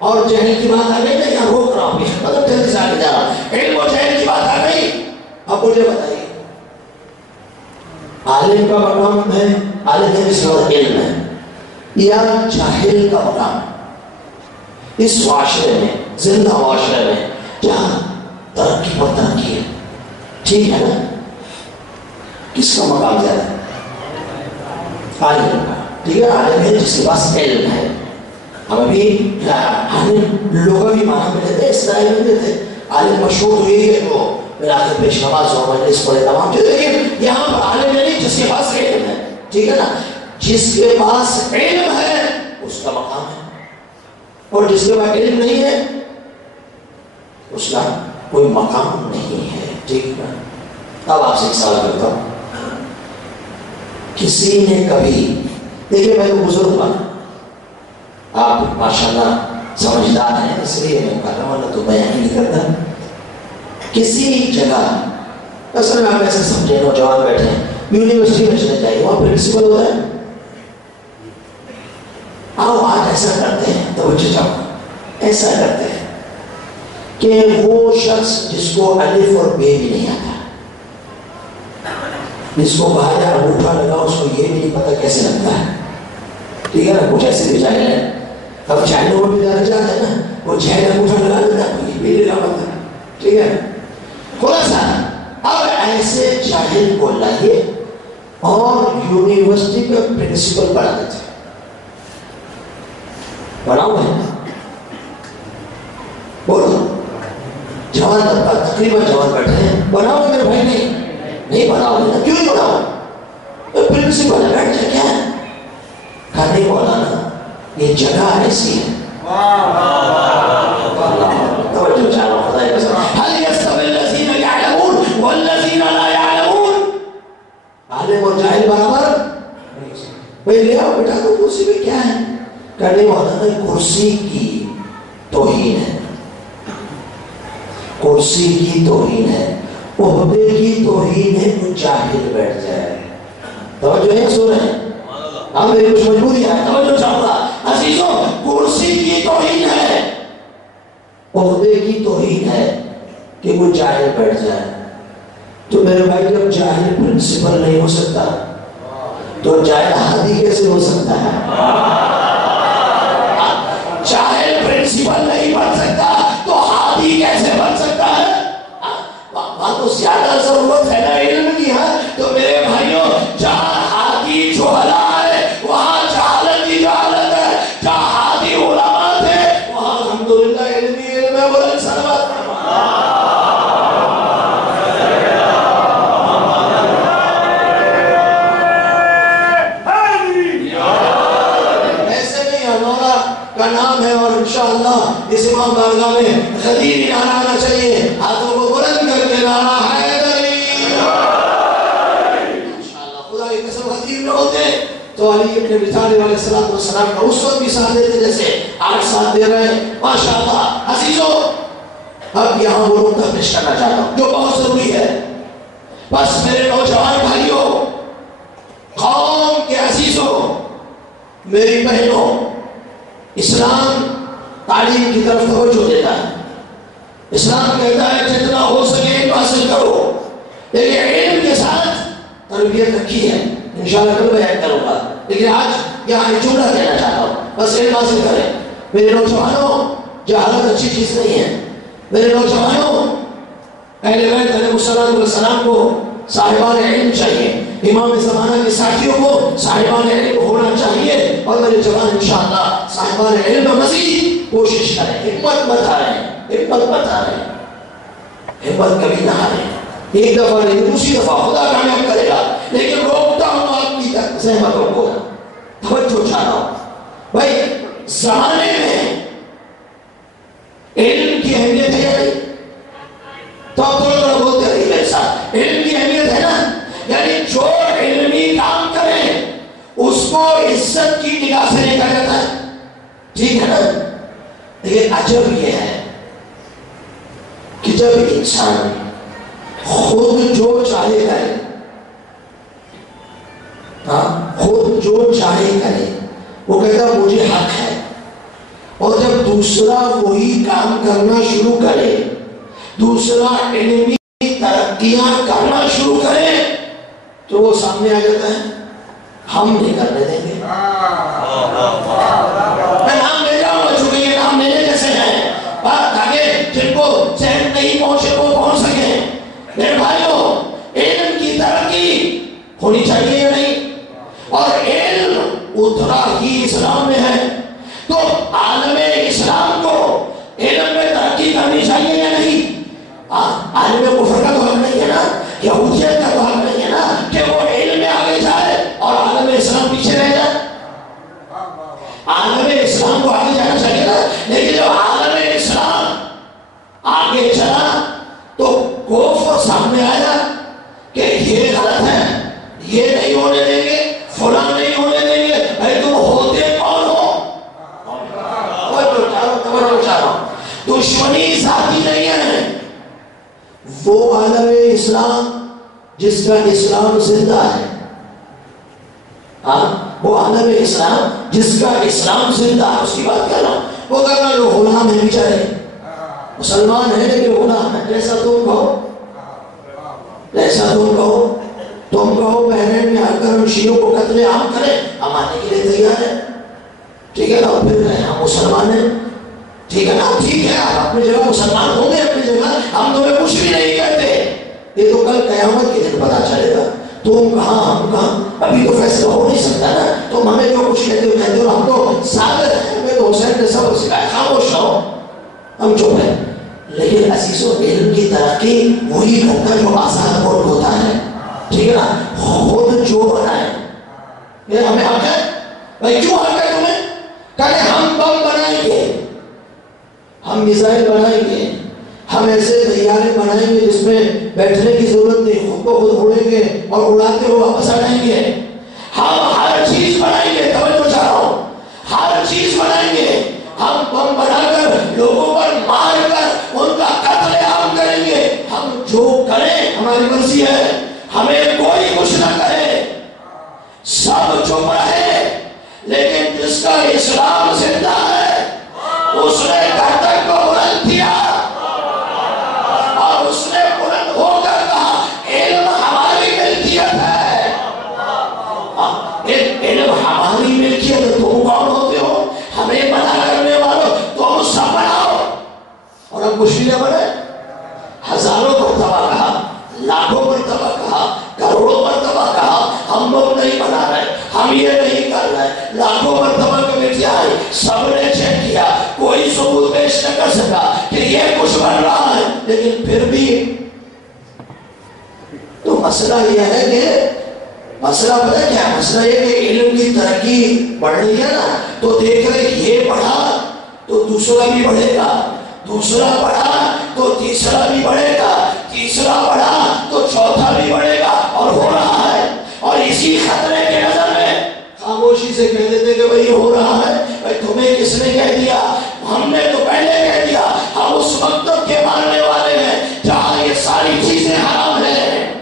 اور جہل کی بات آ گئی نا، یہاں روک رہا ہوں، مطلب جلدی سے آگے جا رہا ہوں، علم اور جہل کی بات آ گئی، اب مجھے بتائیے عالم کا مقام ہے، عالم ہے اس وقت علم ہے، یا جاہل کا مقام؟ اس معاشرے میں، زندہ معاشرے میں جہاں ترقی پر ترقی ہے، ٹھیک ہے نا، کس کا مقام زیادہ ہے؟ عالم کا، ٹھیک ہے، عالم ہے جس کے پاس علم ہے۔ ہم ابھی عالم لغوی معنی میں لیتے، اصطلاحی میں لیتے، عالم مشہور ہوئی ہے وہ بلاخر پیش نماز ہو، مجلس پڑھے، تمام چیزیں، لیکن یہاں پر عالم نہیں جس کے پاس علم ہے، ٹھیک ہے نا؟ جس کے پاس علم ہے اس کا مقام ہے، اور جس کے پاس علم نہیں ہے اس کا کوئی مقام نہیں ہے. ٹھیک ہے. اب آپ سے ایک سوال کرتا ہوں. کسی نے کبھی، دیکھیے میں تو بزرگ ہوں، آپ ماشاءاللہ سمجھدار ہیں اس لیے میں کہہ رہا ہوں، ورنہ تو بیان نہیں کرتا. کسی جگہ اصل میں آپ ایسے سمجھے نوجوان بیٹھے ہیں، یونیورسٹی میں چلے جائیے، وہاں پرنسپل ہوتا ہے. آؤ آج ایسا کرتے ہیں، توجہ چاہو، ایسا کرتے ہیں کہ وہ شخص جس کو الف اور بے بھی نہیں آتا، جس کو باہر انگوٹھا لگا اس کو یہ بھی نہیں پتا کیسے لگتا ہے، ٹھیک ہے نا، کچھ ایسے بھی جائے ہیں. اب چائنوں میں بھی زیادہ جاتا ہے نا، وہ جہل انگوٹھا لگا دیتا ہے، یہ بھی نہیں لگا، ٹھیک ہے. تھوڑا سا اب ایسے جاہل کو لائیے اور یونیورسٹی کا پرنسپل بنا دیتے ہیں. بناؤ ہے بولو، جوان طبقہ تقریباً جوان بیٹھے ہیں، بناؤ میرے بھائی. نہیں بناؤ گے نا، کیوں نہیں بناؤ؟ پرنسپل ہے، بیٹھ جائے. کیا ہے کہا نہیں مولانا یہ جگہ ایسی ہے. توجہ چاہو خدا کی قسم. هل يستوي الذين يعلمون والذين لا يعلمون؟ عالم اور جاہل برابر؟ بھائی لے آؤ بیٹا تو کرسی میں کیا ہے؟ کہنے مولانا کرسی کی توہین ہے، کرسی کی توہین ہے، عہدے کی توہین ہے، تو جاہل بیٹھ جائے. توجہ ہے سو رہے ہیں آپ، میری کچھ مجبوری ہے، توجہ چاہوں گا عزیزوں. کرسی کی توہین ہے، عہدے کی توہین ہے کہ وہ جاہل بیٹھ جائے. تو میرے بھائی جب جاہل پرنسپل نہیں ہو سکتا تو جاہل ہادی کیسے ہو سکتا ہے؟ جاہل پرنسپل نہیں بن سکتا تو ہادی کیسے بن سکتا ہے؟ وہاں تو زیادہ ضرورت ہے نا علم کی. ہے تو میرے بھائیوں جہاں ہادی جہلا ہے وہاں جہالت کی جہالت ہے، جہاں ہادی علماء ہے وہاں الحمدللہ علم ہی علم ہے. بولے سلامت. ایسے نہیں ہمارا کا نام ہے اور انشاءاللہ اس امام بارگاہ میں غدیر نعرہ آنا چاہیے. ہاتھوں کو بلند کر کے نعرہ حیدری. انشاءاللہ خدا کی قسم غدیر نہ ہوتے تو علی ابن ابی طالب علیہ السلام کا اس وقت بھی ساتھ دیتے جیسے آج ساتھ دے رہے ہیں. ماشاءاللہ عزیزوں اب یہاں وہ نقطہ پیش کرنا چاہتا ہوں جو بہت ضروری ہے. بس میرے نوجوان بھائیوں، قوم کے عزیزوں، میری بہنوں، اسلام تعلیم کی طرف توجہ دیتا ہے. اسلام کہتا ہے جتنا ہو سکے علم حاصل کرو، لیکن علم کے ساتھ تربیت رکھی ہے. انشاءاللہ کل بیان کروں گا، لیکن آج یہاں ایک جملہ کہنا چاہتا ہوں، بس علم حاصل کریں. میرے نوجوانوں جہالت اچھی چیز نہیں ہے. میرے نوجوانوں اہل بیت علیہ السلام کو صاحبان علم چاہیے، امام زمانہ کے ساتھیوں کو صاحبان علم ہونا چاہیے. اور میرے جوان انشاءاللہ صاحبان علم مزید کوشش کریں. ہمت مت ہاریں، ہمت مت ہاریں، ہمت کبھی نہ ہاریں. ایک دفعہ نہیں دوسری دفعہ خدا کامیاب کرے گا، لیکن روکتا ہوں آدمی تک زحمتوں کو. توجہ چاہ رہا ہوں بھائی، زمانے میں علم کی اہمیت ہے نہیں تو آپ تھوڑا تھوڑا بولتے رہیے میرے ساتھ. علم کی اہمیت ہے نا، یعنی جو علمی کام کرے اس کو عزت کی نگاہ سے دیکھا جاتا ہے. ٹھیک ہے نا. لیکن عجب یہ ہے کہ جب انسان خود جو چاہے کرے، خود جو چاہے کرے، وہ کہتا مجھے حق ہے، اور جب دوسرا وہی کام کرنا شروع کرے، دوسرا علمی ترقیاں کرنا شروع کرے تو وہ سامنے آ جاتا ہے ہم نہیں کرنے دیں گے. میں نام لے جاؤں چونکہ یہ نام میرے جیسے ہیں تاکہ جن کو ذہن نہیں پہنچے وہ پہنچ سکے. میرے بھائیوں علم کی ترقی ہونی چاہیے یا نہیں؟ اور علم اتنا ہی اسلام میں ہے تو عالم اسلام کو علم میں ترقی کرنی چاہیے یا نہیں؟ عالم کفر کا تو حق نہیں ہے نا، یہودیت کا تو حق نہیں ہے نا کہ وہ علم میں آگے جائے اور عالم اسلام پیچھے رہ جائے. عالم کرنا چاہ رہا ہوں، دشمنی ذاتی نہیں ہے، وہ عالم اسلام جس کا اسلام زندہ ہے، وہ عالم اسلام جس کا اسلام زندہ ہے، اس کی بات کر رہا ہوں۔ وہ کہنا جو غلام ہے بیچارے، مسلمان ہے لیکن غلام ہے، جیسا تم کہو، جیسا تم کہو، تم کہو بحرین میں اگر ہم شیعوں کو قتل عام کریں، ہم آنے کے لیے تیار ہیں، ٹھیک ہے نا، پھر ہم مسلمان ہیں، ٹھیک ہے نا، ٹھیک ہے، آپ اپنی جگہ مسلمان ہوں گے، اپنی جگہ ہم تمہیں کچھ بھی نہیں کہتے، یہ تو کل قیامت کے دن پتا چلے گا، تم کہاں ہم کہاں، ابھی تو فیصلہ ہو نہیں سکتا نا، تم ہمیں جو کچھ کہتے ہو ہم تو سادر ہیں، ہمیں تو حسین نے سبق سکھایا، خاموش رہو، ہم چپ ہیں۔ لیکن عزیز و علم کی ترقی وہی کرتا جو آزاد ملک ہوتا ہے، ٹھیک ہے نا، خود جو بنائے، یہ ہمیں حق ہے، بھائی کیوں حق ہے تمہیں؟ کہ ہم بم بنائیں گے، ہم میزائل بنائیں گے، ہم ایسے طیارے بنائیں گے جس میں بیٹھنے کی ضرورت نہیں، خود کو خود اڑیں گے اور اڑاتے ہوئے واپس آ جائیں گے، ہم ہر چیز بنائیں گے، توجہ چاہ رہا ہوں، ہر چیز بنائیں گے، ہم بم بنا کر لوگوں پر مار کر ان کا قتل عام کریں گے، ہم جو کریں ہماری مرضی ہے، ہمیں کوئی کچھ نہ کرے، سب چپ رہے، لیکن جس کا اسلام زندہ ہے اس نے گردن کو بلند کیا اور اس نے بلند ہو کر کہا علم ہماری ملکیت ہے، علم ہماری ملکیت ہے، تم کون ہوتے ہو ہمیں منع کرنے والوں، تم سب بناؤ، اور ہم کچھ بھی نہ بنے، ہزاروں مرتبہ کہا، لاکھوں مرتبہ کہا، کروڑوں مرتبہ کہا، ہم لوگ نہیں بنا رہے، ہم یہ نہیں کر رہے، لاکھوں مرتبہ کمیٹیاں آئی، سب نے چیک کیا، کوئی ثبوت پیش نہ کر سکا کہ یہ کچھ بن رہا ہے، لیکن پھر بھی تو مسئلہ یہ ہے کہ مسئلہ پتہ کیا ہے؟ مسئلہ یہ کہ علم کی ترقی بڑھ رہی ہے نا، تو دیکھ رہے یہ بڑھا تو دوسرا بھی بڑھے گا، دوسرا بڑھا تو تیسرا بھی بڑھے گا، تیسرا بڑھا تو چوتھا بھی بڑھے گا، اور ہو رہا ہے، اور اسی خطرے کے نظر میں خاموشی سے کہہ دیتے کہ بھئی ہو رہا ہے، بھئی تمہیں کس نے کہہ دیا؟ ہم نے تو پہلے کہہ دیا، ہم اس مکتب کے ماننے والے ہیں جہاں یہ ساری چیزیں حرام ہیں،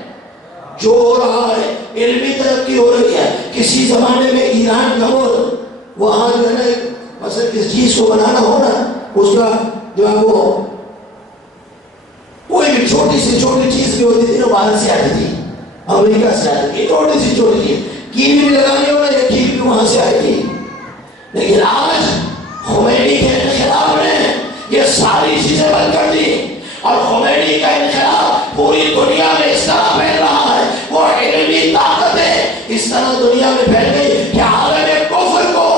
جو ہو رہا ہے، علمی ترقی ہو رہی ہے، کسی زمانے میں ایران کا وہاں جو ہے مثلا کس چیز کو بنانا ہو نا، اس کا جو ہے وہ کوئی بھی چھوٹی سی چھوٹی چیز بھی ہوتی تھی، وہ باہر سے آتی تھی، امریکہ سے آتی تھی، چھوٹی سی چھوٹی چیز کیل بھی لگانی ہونا، یہ کیل بھی وہاں سے آئے گی، لیکن آج خمینی کے انقلاب نے یہ ساری چیزیں بند کر دی، اور خمینی کا انقلاب پوری دنیا میں اس طرح پھیل رہا ہے، وہ علمی طاقتیں اس طرح دنیا میں پھیل گئی کہ عالم کفر کو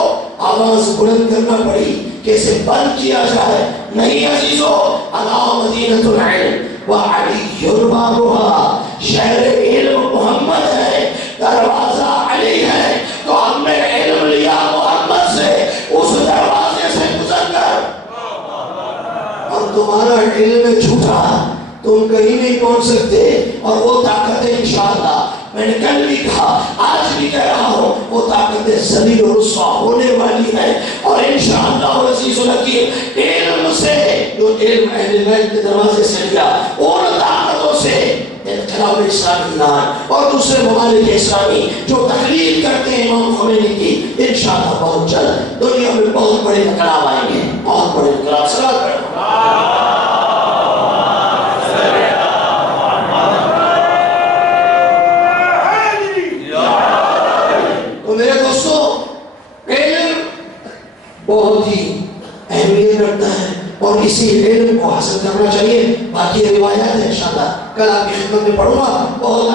آواز بلند کرنا پڑی کہ اسے بند کیا جائے۔ نہیں عزیزو، الا مدینۃ العلم وعلی بابها، شہر علم محمد ہے، دروازہ علی ہے، تو ہم نے علم لیا محمد سے، اس دروازے سے گزر کر، اور تمہارا علم جھوٹا، تم کہیں نہیں پہنچ سکتے، اور وہ طاقتیں انشاءاللہ میں نے کل بھی کہا، آج بھی کہہ رہا ہوں، وہ طاقتیں ذلیل و رسوا ہونے والی ہیں، اور انشاءاللہ عزیز الحکیم علم سے، جو علم اہل بیت کے دروازے سے لیا، ان طاقتوں سے انقلاب اسلامی ایران اور دوسرے ممالک اسلامی جو تقلید کرتے ہیں امام خمینی کی، انشاءاللہ بہت جلد دنیا میں بہت بڑے انقلاب آئیں گے، بہت بڑے انقلاب۔ صلاۃ پڑھو۔ بہت ہی اہمیت رکھتا ہے اور اسی علم کو حاصل کرنا چاہیے۔ باقی روایات ہیں انشاءاللہ کل آپ کی خدمت میں پڑھوں گا، بہت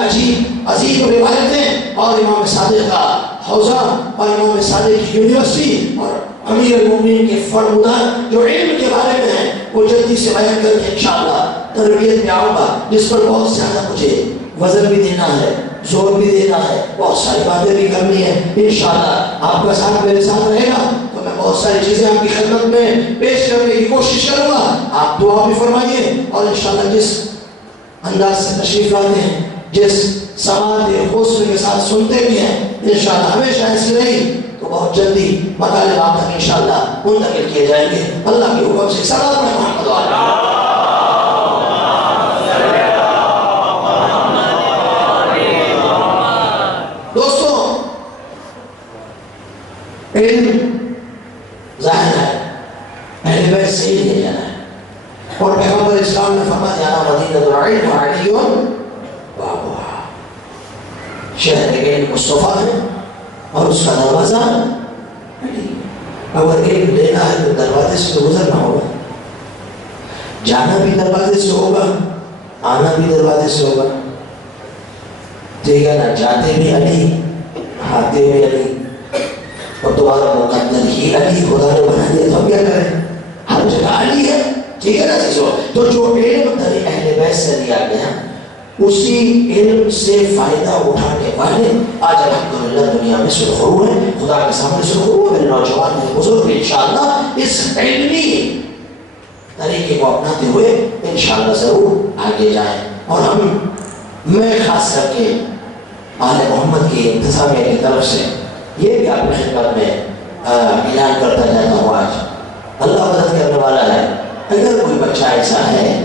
عجیب روایتیں، اور امام صادق کا حوزہ اور امام صادق کی یونیورسٹی اور امیر المومنین کے فرمودات جو علم کے بارے میں ہیں، وہ جلدی سے بیان کر کے انشاءاللہ تربیت میں آؤں گا، جس پر بہت زیادہ مجھے وزن بھی دینا ہے، زور بھی دینا ہے، بہت ساری باتیں بھی کرنی ہے۔ انشاءاللہ آپ کا ساتھ میرے ساتھ رہے گا تو میں بہت ساری چیزیں آپ کی خدمت میں پیش کرنے کی کوشش کروں گا، آپ دعا بھی فرمائیے، اور انشاءاللہ جس انداز سے تشریف لاتے ہیں، جس سماعت حسن کے ساتھ سنتے بھی ہیں، انشاءاللہ ہمیشہ ایسے نہیں تو وہ بہت جلدی مطالب آپ تک انشاءاللہ منتقل کیے جائیں گے. اللہ کے حکم سے صلوات میں محمد وعلیہ علم ظاہر ہے اہل بیت سے ہی لے جانا ہے. اور پیغمبر اسلام نے فرمایا جانا مدینہ العلم علی بابها، شہر علم مصطفیٰ ہے اور اس کا دروازہ علی. اگر علم لینا ہے تو دروازے سے گزرنا ہوگا، جانا بھی دروازے سے ہوگا، آنا بھی دروازے سے ہوگا. ٹھیک ہے نا؟ جاتے بھی علی، آتے بھی علی، اور تمہارا مقدر ہی علی خدا نے بنا دیا تو کیا کریں؟ ہر جگہ علی ہے. ٹھیک ہے نا چیزوں؟ تو جو علم در اہل بیت سے لیا گیا اسی علم سے فائدہ اٹھانے والے آج الحمدللہ دنیا میں سرخرو ہیں. خدا کے سامنے سرخرو ہے. میرے نوجوان میرے بزرگ انشاءاللہ اس علمی طریقے کو اپناتے ہوئے انشاءاللہ ضرور آگے جائیں. اور میں خاص کر کے آل محمد کی انتظامیہ کی طرف سے یہ بھی آپ کی خدمت میں اعلان کرتا جاتا ہوں. آج اللہ مدد کرنے والا ہے. اگر کوئی بچہ ایسا ہے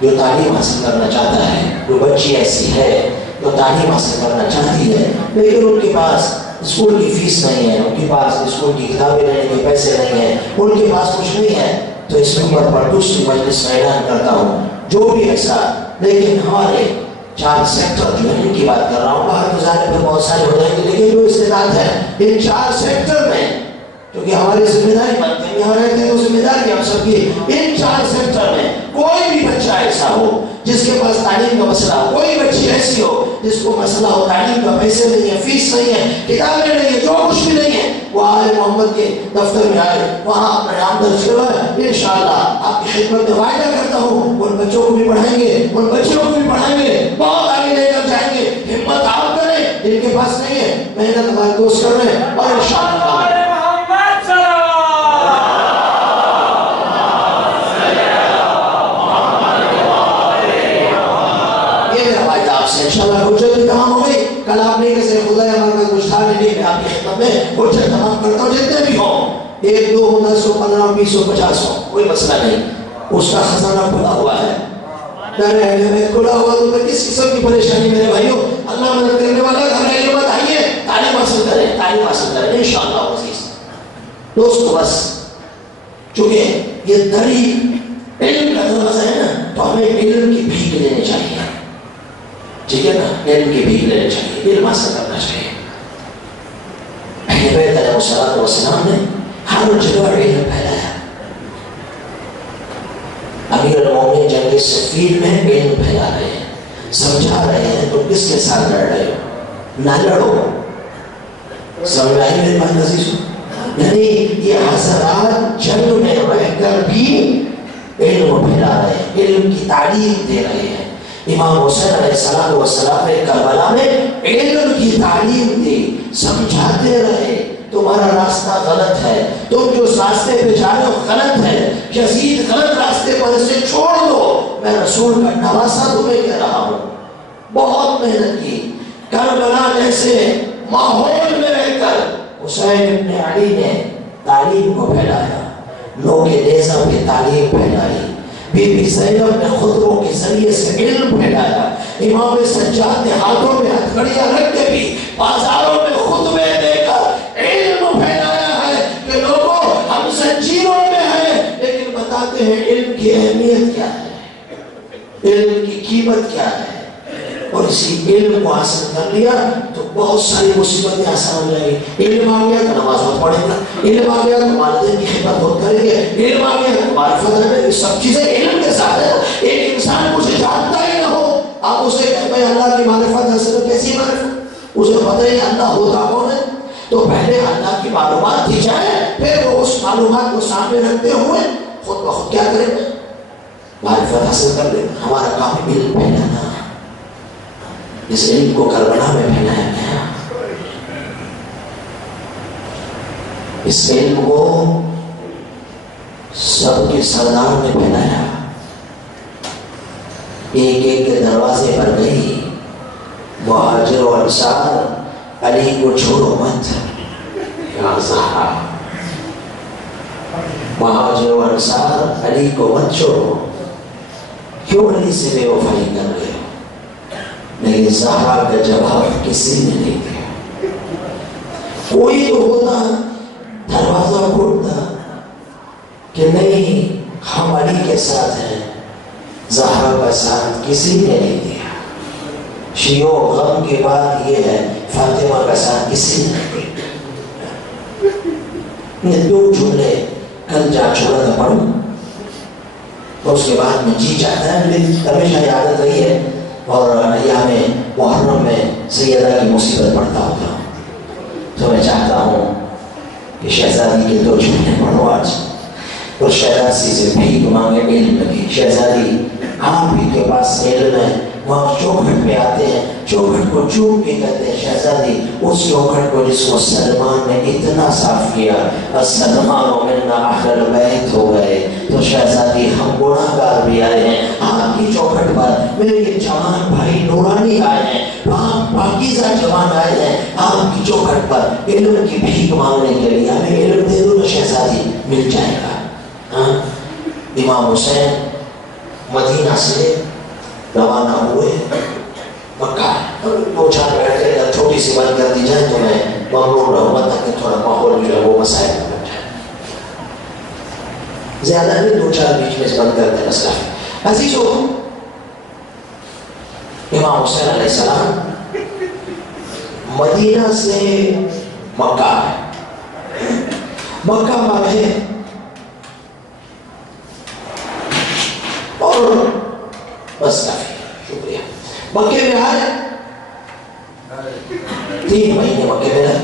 جو تعلیم حاصل کرنا چاہتا ہے، کوئی بچی ایسی ہے جو تعلیم حاصل کرنا چاہتی ہے لیکن ان کے پاس اسکول کی فیس نہیں ہے، ان کے پاس اسکول کی کتابیں لینے کے پیسے نہیں ہیں، ان کے پاس کچھ نہیں ہے، تو اس نمبر پر دوسری مجلس میں اعلان کرتا ہوں جو بھی ایسا. لیکن ہمارے 4 سیکٹر جو ہے ان کی بات کر رہا ہوں، باہر تو ظاہر پر بہت سارے ہو جائیں گے، لیکن جو استعداد ہے ان 4 سیکٹر میں، کیونکہ ہماری ذمہ داری بنتے ہیں، یہاں رہتے ہیں تو ذمہ داری ہم سب کی. ان 4 سیکٹر میں کوئی بھی بچہ ایسا ہو جس کے پاس تعلیم کا مسئلہ ہو، کوئی بچی ایسی ہو جس کو مسئلہ ہو، تعلیم کا پیسے نہیں ہے، فیس نہیں ہے، کتابیں نہیں ہے، جو کچھ بھی نہیں ہے، وہ آل محمد کے دفتر میں آئے، وہاں اپنا نام درج کروائے. انشاءاللہ آپ کی خدمت میں وعدہ کرتا ہوں ان بچوں کو بھی پڑھائیں گے، ان بچوں کو بھی پڑھائیں گے، بہت آگے لے کر جائیں گے. ہمت آپ کریں، جن کے پاس نہیں ہے محنت ہمارے دوست کر رہے ہیں. اور انشاءاللہ انشاءاللہ حجت بھی تمام ہو گئی. کل آپ نہیں کہتے خدا ہمارے پاس کچھ تھا نہیں، میں آپ کی خدمت میں حجت تمام کرتا ہوں. جتنے بھی ہوں 1 2 10 15 20 50 کوئی مسئلہ نہیں، اس کا خزانہ کھلا ہوا ہے. در اہل بیت کھلا ہوا تو میں کس قسم کی پریشانی میرے بھائیوں؟ اللہ مدد کرنے والا ہے. گھر علم آئیے، تعلیم حاصل کریں، تعلیم حاصل کریں انشاءاللہ عزیز دوستو. بس چونکہ یہ دری علم کا دروازہ ہے نا، تو ہمیں علم کی بھیک لینے چاہیے. ٹھیک ہے نا؟ علم کی بھیک لینے چاہیے، علم حاصل کرنا چاہیے. اہل بیت علیہ الصلوۃ والسلام نے ہر جگہ علم پھیلایا. امیر المومنین جنگ صفین میں علم پھیلا رہے ہیں، سمجھا رہے ہیں. تو کس کے ساتھ لڑ رہے ہو؟ نہ لڑو. سمجھ آئی میرے بات عزیز؟ یعنی یہ حضرات جنگ میں رہ کر بھی علم پھیلا رہے ہیں، علم کی تعلیم دے رہے ہیں. امام حسین علیہ السلام نے کربلا میں علم کی تعلیم دی، سمجھاتے رہے تمہارا راستہ غلط ہے، تم جو راستے پہ جا رہے ہو غلط ہے، یزید غلط راستے پر اسے چھوڑ دو، میں رسول کا نواسا تمہیں کہہ رہا ہوں. بہت محنت کی. کربلا جیسے ماحول میں رہ کر حسین ابن علی نے تعلیم کو پھیلایا، لوگ نیزہ پہ تعلیم پھیلائی. بی بی زینب نے خطبوں کے ذریعے سے علم پھیلایا. امام سجاد نے ہاتھوں میں ہتھکڑیاں رکھ کے بھی بازاروں میں خطبے دے کر علم پھیلایا ہے کہ لوگوں ہم زنجیروں میں ہیں لیکن بتاتے ہیں علم کی اہمیت کیا ہے، علم کی قیمت کیا ہے. اور اسی علم کو حاصل کر لیا تو بہت ساری مصیبتیں آسان ہو جائیں گی. علم آ گیا تو نماز بہت پڑھے گا، علم آ گیا تو والدین کی خدمت بہت کریں گے، علم آ گیا تو معرفت رہے گی. سب چیزیں علم کے ساتھ ہے. ایک انسان کچھ جانتا ہی نہ ہو، آپ اسے کہتے ہیں اللہ کی معرفت حاصل، کیسی معرفت؟ اسے پتہ ہی اللہ ہوتا کون ہے. تو پہلے اللہ کی معلومات دی جائے، پھر وہ اس معلومات کو سامنے رکھتے ہوئے خود بخود کیا کریں گے؟ معرفت حاصل کر لیں. ہمارا کام علم پھیلانا، اس علم کو کربلا میں پھیلایا گیا. اس علم کو سب کے سردار نے پھیلایا. ایک ایک کے دروازے پر گئی. مہاجر و انصار علی کو چھوڑو مت، یا زہرا مہاجر و انصار علی کو مت چھوڑو، کیوں علی سے بے وفائی کر رہے ہو؟ لیکن زہرا کا جواب کسی نے نہیں دیا۔ کوئی تو ہوتا دروازہ کھولتا کہ نہیں ہم علی کے ساتھ ہیں، زہرا کا ساتھ کسی نے نہیں دیا۔ شیعوں غم کی بات یہ ہے فاطمہ کا ساتھ کسی نے نہیں دیا۔ یہ دو جملے کل جا چھوڑا تھا پڑھوں، اور اس کے بعد میں جی چاہتا ہے، مجھے ہمیشہ یہ عادت رہی ہے اور ایام محرم میں سیدہ کی مصیبت پڑھتا ہوتا ہوں، تو میں چاہتا ہوں کہ شہزادی کے دو جملے پڑھو آج، اور شہزادی سے بھیک مانگے علم کی۔ شہزادی آپ ہی کے پاس علم ہے، وہاں چوکھٹ پہ آتے ہیں، چوکھٹ کو چوم کے کہتے ہیں شہزادی اس چوکھٹ کو جس کو سلمان نے اتنا صاف کیا، السلمان و منا اہل البیت ہو گئے، تو شہزادی ہم گناہگار بھی آئے ہیں آپ کی چوکھٹ پر، میرے یہ جوان بھائی نورانی آئے ہیں، پاکیزہ جوان آئے ہیں آپ کی چوکھٹ پر علم کی بھیک مانگنے کے لیے، ہمیں علم دے دو نا شہزادی، مل جائے گا۔ امام حسین مدینہ سے روانہ ہوئے مکہ، دو چار بیٹھ کے چھوٹی سی بات کر دی جائے تو میں مغرور رہوں گا تاکہ تھوڑا ماحول جو ہے وہ مسائل میں بن جائے، زیادہ نہیں، دو چار بیچ میں بند کر دیں مسئلہ۔ عزیزو، امام حسین علیہ السلام مدینہ سے مکہ ہے، مکہ میں رہے اور بس کافی، شکریہ۔ مکے میں آئے 3 مہینے مکے میں رہے،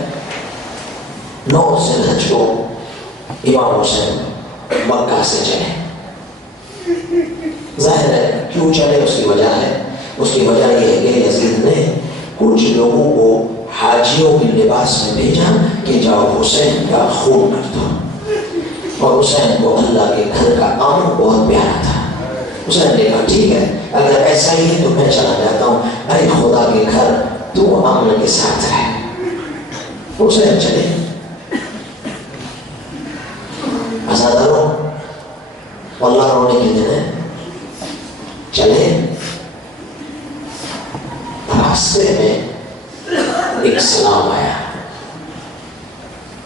9 ذی الحجہ کو امام حسین مکہ سے چلے۔ ظاہر ہے کیوں چلے اس کی وجہ ہے، اس کی وجہ یہ ہے کہ یزید نے کچھ لوگوں کو حاجیوں کے لباس میں بھیجا کہ جاؤ حسین کا خون کر دو، اور حسین کو اللہ کے گھر کا امن بہت پیارا تھا۔ حسین نے کہا ٹھیک ہے اگر ایسا ہی ہے تو میں چلا جاتا ہوں، اے خدا کے گھر تو امن کے ساتھ رہے۔ حسین چلے، عزاداروں واللہ رونے کے دن ہے، چلے، راستے میں ایک سلام آیا،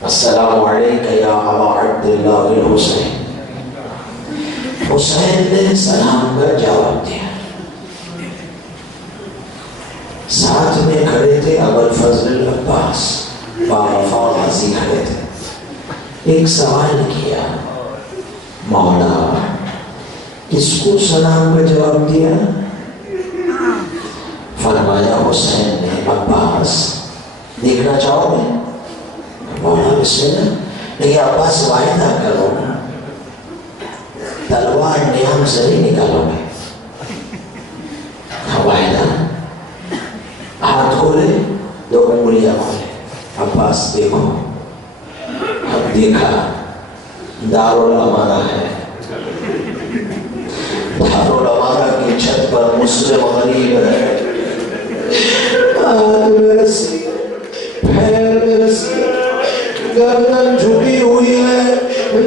السلام علیکہ یا ابا عبداللہ الحسین۔ حسین نے سلام کا جواب دیا، ساتھ میں کھڑے تھے ابوالفضل العباس، بابا غازی کھڑے تھے۔ ایک سوال کیا، مولا کس کو سلام کا جواب دیا؟ فرمایا حسین نے عباس۔ دیکھنا چاہو گے؟ مولا بسم اللہ۔ لیکن عباس وعدہ کرو نا، تلوار نیام سے نہیں نکالو گے، وعدہ، ہاتھ کھولے، 2 انگلیاں کھولے۔ عباس دیکھو، اب دیکھا دارالامانہ ہے، دارالامانہ کی چھت پر مسلم غریب ہے، ہاتھ میں رسی، پیر میں رسی، گردن جھکی ہوئی ہے،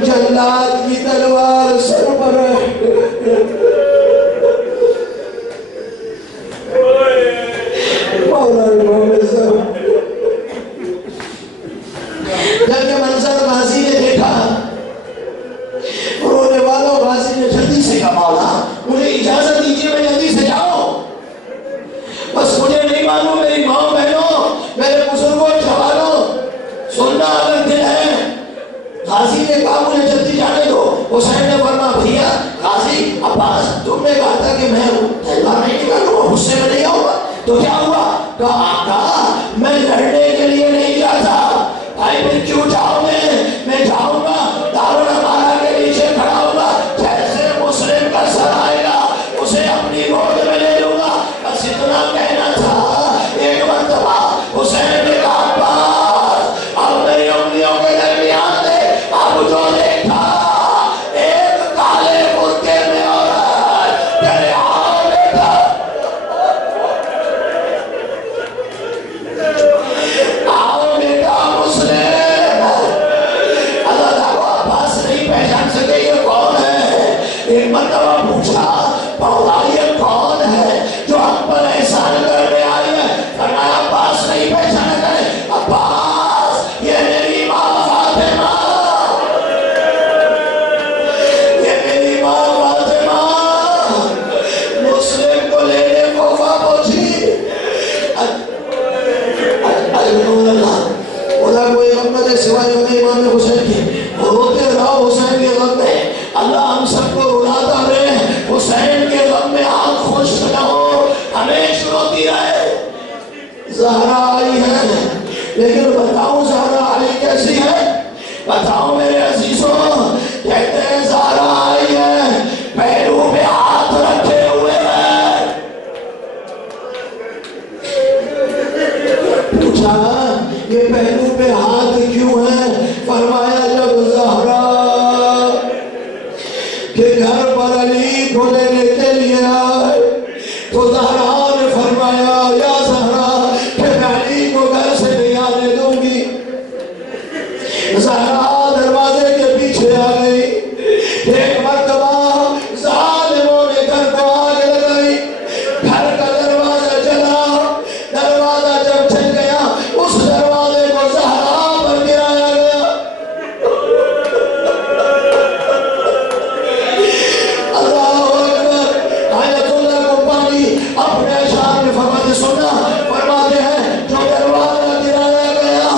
جلاد کی تلوار سر پر ہے۔ مولا محمد صاحب جب یہ منظر غازی نے دیکھا، رونے والوں غازی نے جلدی سے کہا مولا مجھے اجازت دیجیے میں جلدی سے جاؤں، بس مجھے نہیں معلوم میری ماں بہنوں، میرے بزرگوں جوانوں، سننا اگر دل ہے۔ غازی نے کہا مجھے جلدی جانے دو۔ حسین نے فرمایا بھیا غازی عباس تم نے کہا تھا کہ میں تلوار نہیں نکالوں گا، غصے میں نہیں آؤں گا، تو کیا ہوا؟ کہا آقا میں لڑنے کے لیے نہیں جاتا، بھائی پھر کیوں جاؤں میں جاؤں گا دارالامانہ کے نیچے کھڑا ہوں گا، جیسے مسلم کا سر آئے گا اسے اپنی گود میں لے لوں گا، بس اتنا کہنا تھا۔ ایک مرتبہ حسین نے کہا عباس اب میری انگلیوں کے درمیان دے، اب جو دیکھا ایک کالے برقعے میں عورت تیرے ہاں بیٹھا۔ یہ کون ہے؟ ایک مرتبہ پوچھا مولا یہ کون ہے جو ہم پر احسان کرنے آئی ہے؟ فرمایا عباس نہیں پہچانا کرے، عباس یہ میری ماں فاطمہ، یہ میری ماں فاطمہ مسلم کو لینے کوفہ پہنچی۔ اللہ کوئی غم نہ دے سوائے غم امام حسین کی، روتے رہو حسین کے غم میں، اللہ ہم سب کو رلاتا رہے، حسین کے غم میں آنکھ خشک نہ ہو، ہمیشہ روتی رہے۔ زہرا آئی ہے، لیکن بتاؤں زہرا آئی کیسی ہے؟ بتاؤں میرے عزیزوں، کہتے ہیں زہرا آئی ہے پہلو پہ ہاتھ رکھے ہوئے ہے۔ پوچھا یہ پہلو پہ ہاتھ کیوں ہے؟ فرمایا جب زہرا کہ گھر پر علی کو لینے کے لیے آئے تو زہرا نے فرمایا یا زہرا کہ میں علی کو گھر سے نہیں آنے دوں گی۔ زہرا دروازے کے پیچھے آ گئی، ایک مرتبہ ظالموں نے گھر کو آگ لگائی، گھر کا دروازہ جلا، دروازہ جب جل گیا اس دروازے کو زہرا پر گرایا گیا۔ اللہ اکبر، آیت اللہ کو پانی اپنے اشعار میں فرماتے سننا، فرماتے ہیں جو دروازہ گرایا گیا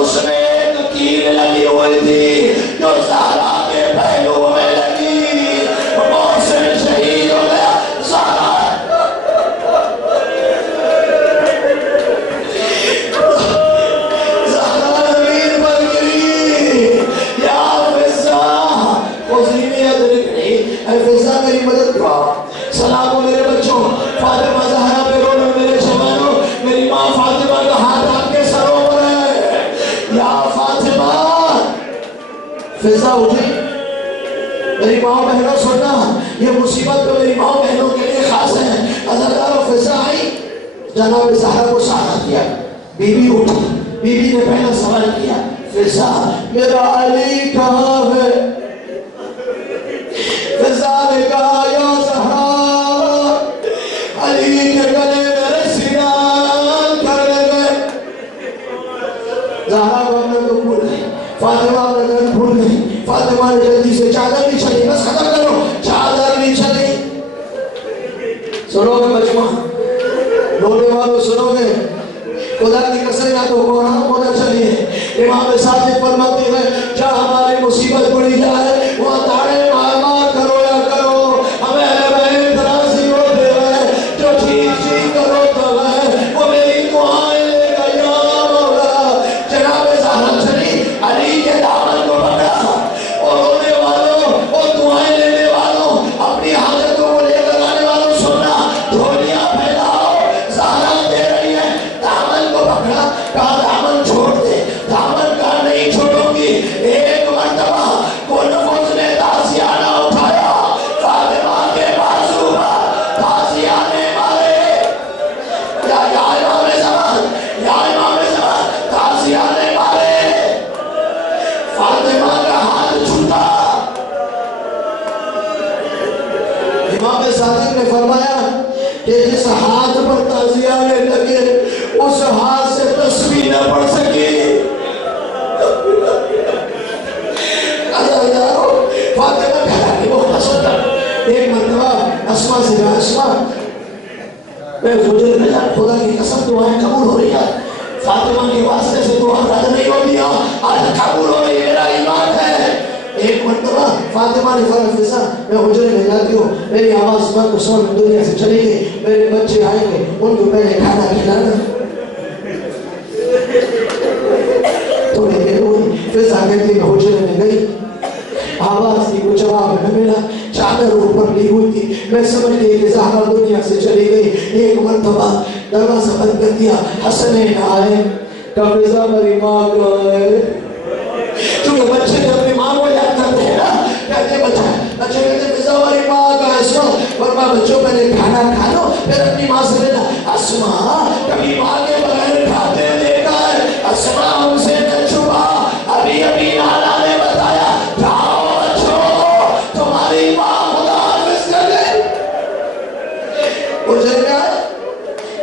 اس میں ایک کیل لگی ہوئی تھی جو زہرا کے پہلو میں لگی، محسن شہید ہو گیا۔ زہرا زمین پر گری، یا فضا خذنی ادرکنی، اے فضا میری مدد کرو۔ سلام ہو میرے بچوں، فاطمہ زہرا پہ رونا میرے جوانوں، میری ماں فاطمہ کا ہاتھ آپ کے سروں پر ہے۔ یا فاطمہ، فضا اٹھی، میری ماں بہنوں سننا، یہ مصیبت تو میری ماں بہنوں کے لیے خاص ہے۔ عزادارو فضا آئی، جناب زہرا کو ساتھ کیا، بی بی اٹھی، بی بی نے پہلا سوال کیا فضا میرا علی کہاں ہے؟ فضا نے کہا یا زہرا علی کے گلے میرے سینان کر لگے۔ زہرا کو اپنے کو بھول گئی، فاطمہ اپنے گھر بھول گئی، فاطمہ نے جلدی سے چادر بھی چلی، بس ختم کرو، چادر بھی چلی۔ سنو گے مجموعہ، رونے والوں سنو گے، خدا کی قسم یا تو قرآن ہونا چاہیے۔ امام صادق فرماتے ہیں جہاں ہماری مصیبت پڑی جائے وہاں داڑے مار کرو یا کرو، ہمیں اہل بیت راضی ہوتے ہیں، جو چیخ چیخ کرو تو ہے وہ میری دعائیں لے گا یا مولا۔ جناب زہرا چلی، علی کے دامن کو پکڑا، اور رونے والوں اور دعائیں لینے والوں، اپنی حاجتوں کو لے کر آنے والوں سننا، دھولیاں پھیلاؤ، زہرا دے رہی ہے، دامن کو پکڑا، کہا دامن چھوڑ دے، دامن کا نہیں چھوڑوں گی۔ ایک مرتبہ کو نفوذ نے تازیانہ اٹھایا، فاطمہ کے بازو پر تازیانے مارے، یا امام زمان، یا امام زمان، تازیانے مارے، فاطمہ کا ہاتھ چھوٹا۔ امام صادق نے فرمایا کہ جس ہاتھ پر تازیانے لگے اس ہاتھ سے تسبیح نہ پڑھ سکی۔ فاطمہ کہا کہ وہ حسن ایک مرتبہ اسما سے کہا اسما میں فجر میں جان خدا کی قسم دعائیں قبول ہو رہی ہے، فاطمہ کے واسطے سے دعا رد نہیں ہوتی ہے، آج قبول ہو رہی ہے، میرا ایمان ہے۔ ایک مرتبہ فاطمہ نے فرمایا فضا میں حجرے میں جاتی ہوں، میری آواز من کو سن دنیا سے چلی گئی، میرے بچے آئیں گے ان کو میں نے کھانا کھلانا۔ تھوڑی دیر ہوئی، فضا کہتی میں حجرے میں گئی، آواز کی کوئی جواب نہ ملا، چادر اوپر لی ہوئی تھی، میں سمجھ گئی کہ زہرا دنیا سے چلی گئی۔ ایک مرتبہ دروازہ بند کر دیا، حسنین آئے، کہا فضا میری ماں کو آئے، چونکہ بچے جب اپنی ماں کو یاد کرتے ہیں نا، کہتے بچے کہتے فضا میری ماں کا اسما، فرمایا بچوں پہلے کھانا کھا لو پھر اپنی ماں سے لینا۔ اسما کبھی ماں کے بغیر کھاتے دیکھا ہے؟ اسما ہم سے نہ چھپا، ابھی ابھی نانا نے بتایا جاؤ بچوں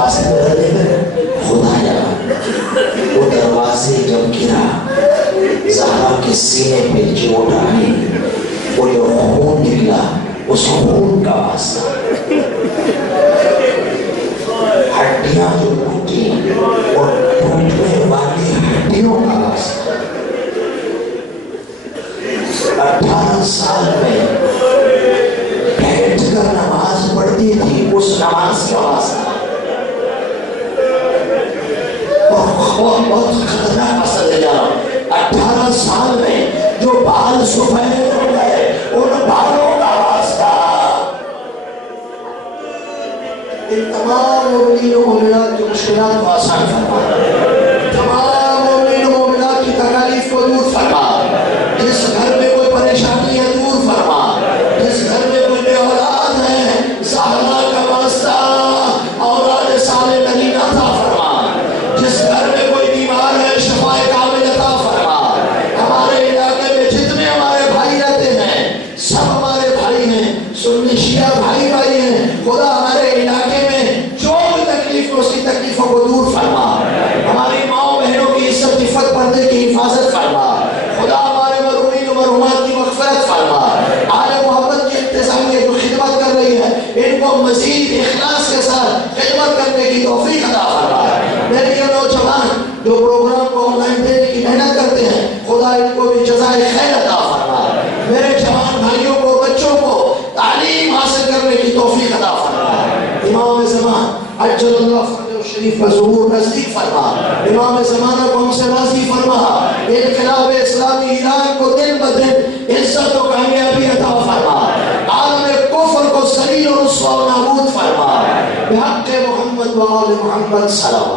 دروازے پہ رہتے ہیں خدایا وہ دروازے جب گرا زہرا کے سینے پہ چوٹ آئی وہ جو خون نکلا اس خون کا واسطہ ہڈیاں جو ٹوٹی اور ٹوٹنے والی ہڈیوں کا واسطہ 18 سال میں بیٹھ کر نماز پڑھتی تھی اس نماز کا واسطہ بہت خطرناک مسئلہ لے جا رہا ہوں 18 سال میں جو بال سفید ہو گئے ان بالوں کا واسطہ ان تمام مومنین و مومنات کی مشکلات کو آسان فرما تمام مومنین و مومنات کی تکالیف کو دور فرما جس گھر میں کوئی پریشانی ہے دور فرما جس گھر میں کوئی بے اولاد ہے زہرا کا واسطہ اولاد صالح نبی عطا فرما جس گھر میں کوئی بیمار ہے شفا کامل عطا فرما ہمارے علاقے میں جتنے ہمارے بھائی رہتے ہیں سب ہمارے بھائی ہیں سنی شیعہ بھائی بھائی ہیں خدا ہمارے علاقے میں جو بھی تکلیف ہو اس کی تکلیفوں کو دور فرما ہماری ماں بہنوں کی عزت عفت پردے کی حفاظت فرما خدا ہمارے مرحومین و مرحومات کی مغفرت فرما آل محمد کی انتظامیہ جو خدمت کر رہی ہے ان کو مزید اخلاص کے ساتھ خدمت کرنے کی توفیق عطا فرما میرے یہ نوجوان جو پروگرام کو آن لائن دینے کی محنت کرتے ہیں خدا ان کو بھی جزائے خیر عطا فرما میرے جوان بھائیوں کو بچوں کو تعلیم حاصل کرنے کی توفیق عطا فرما امام زمان عجل اللہ فرمانے شریف کا ظہور نزدیک فرما امام زمانہ کو ہم سے راضی فرما انقلاب اسلامی ایران کو دن بدن عزت و کامیابی عطا فرما عالم کفر کو ذلیل و رسوا و نابود فرما بحق محمد و آل محمد صلی اللہ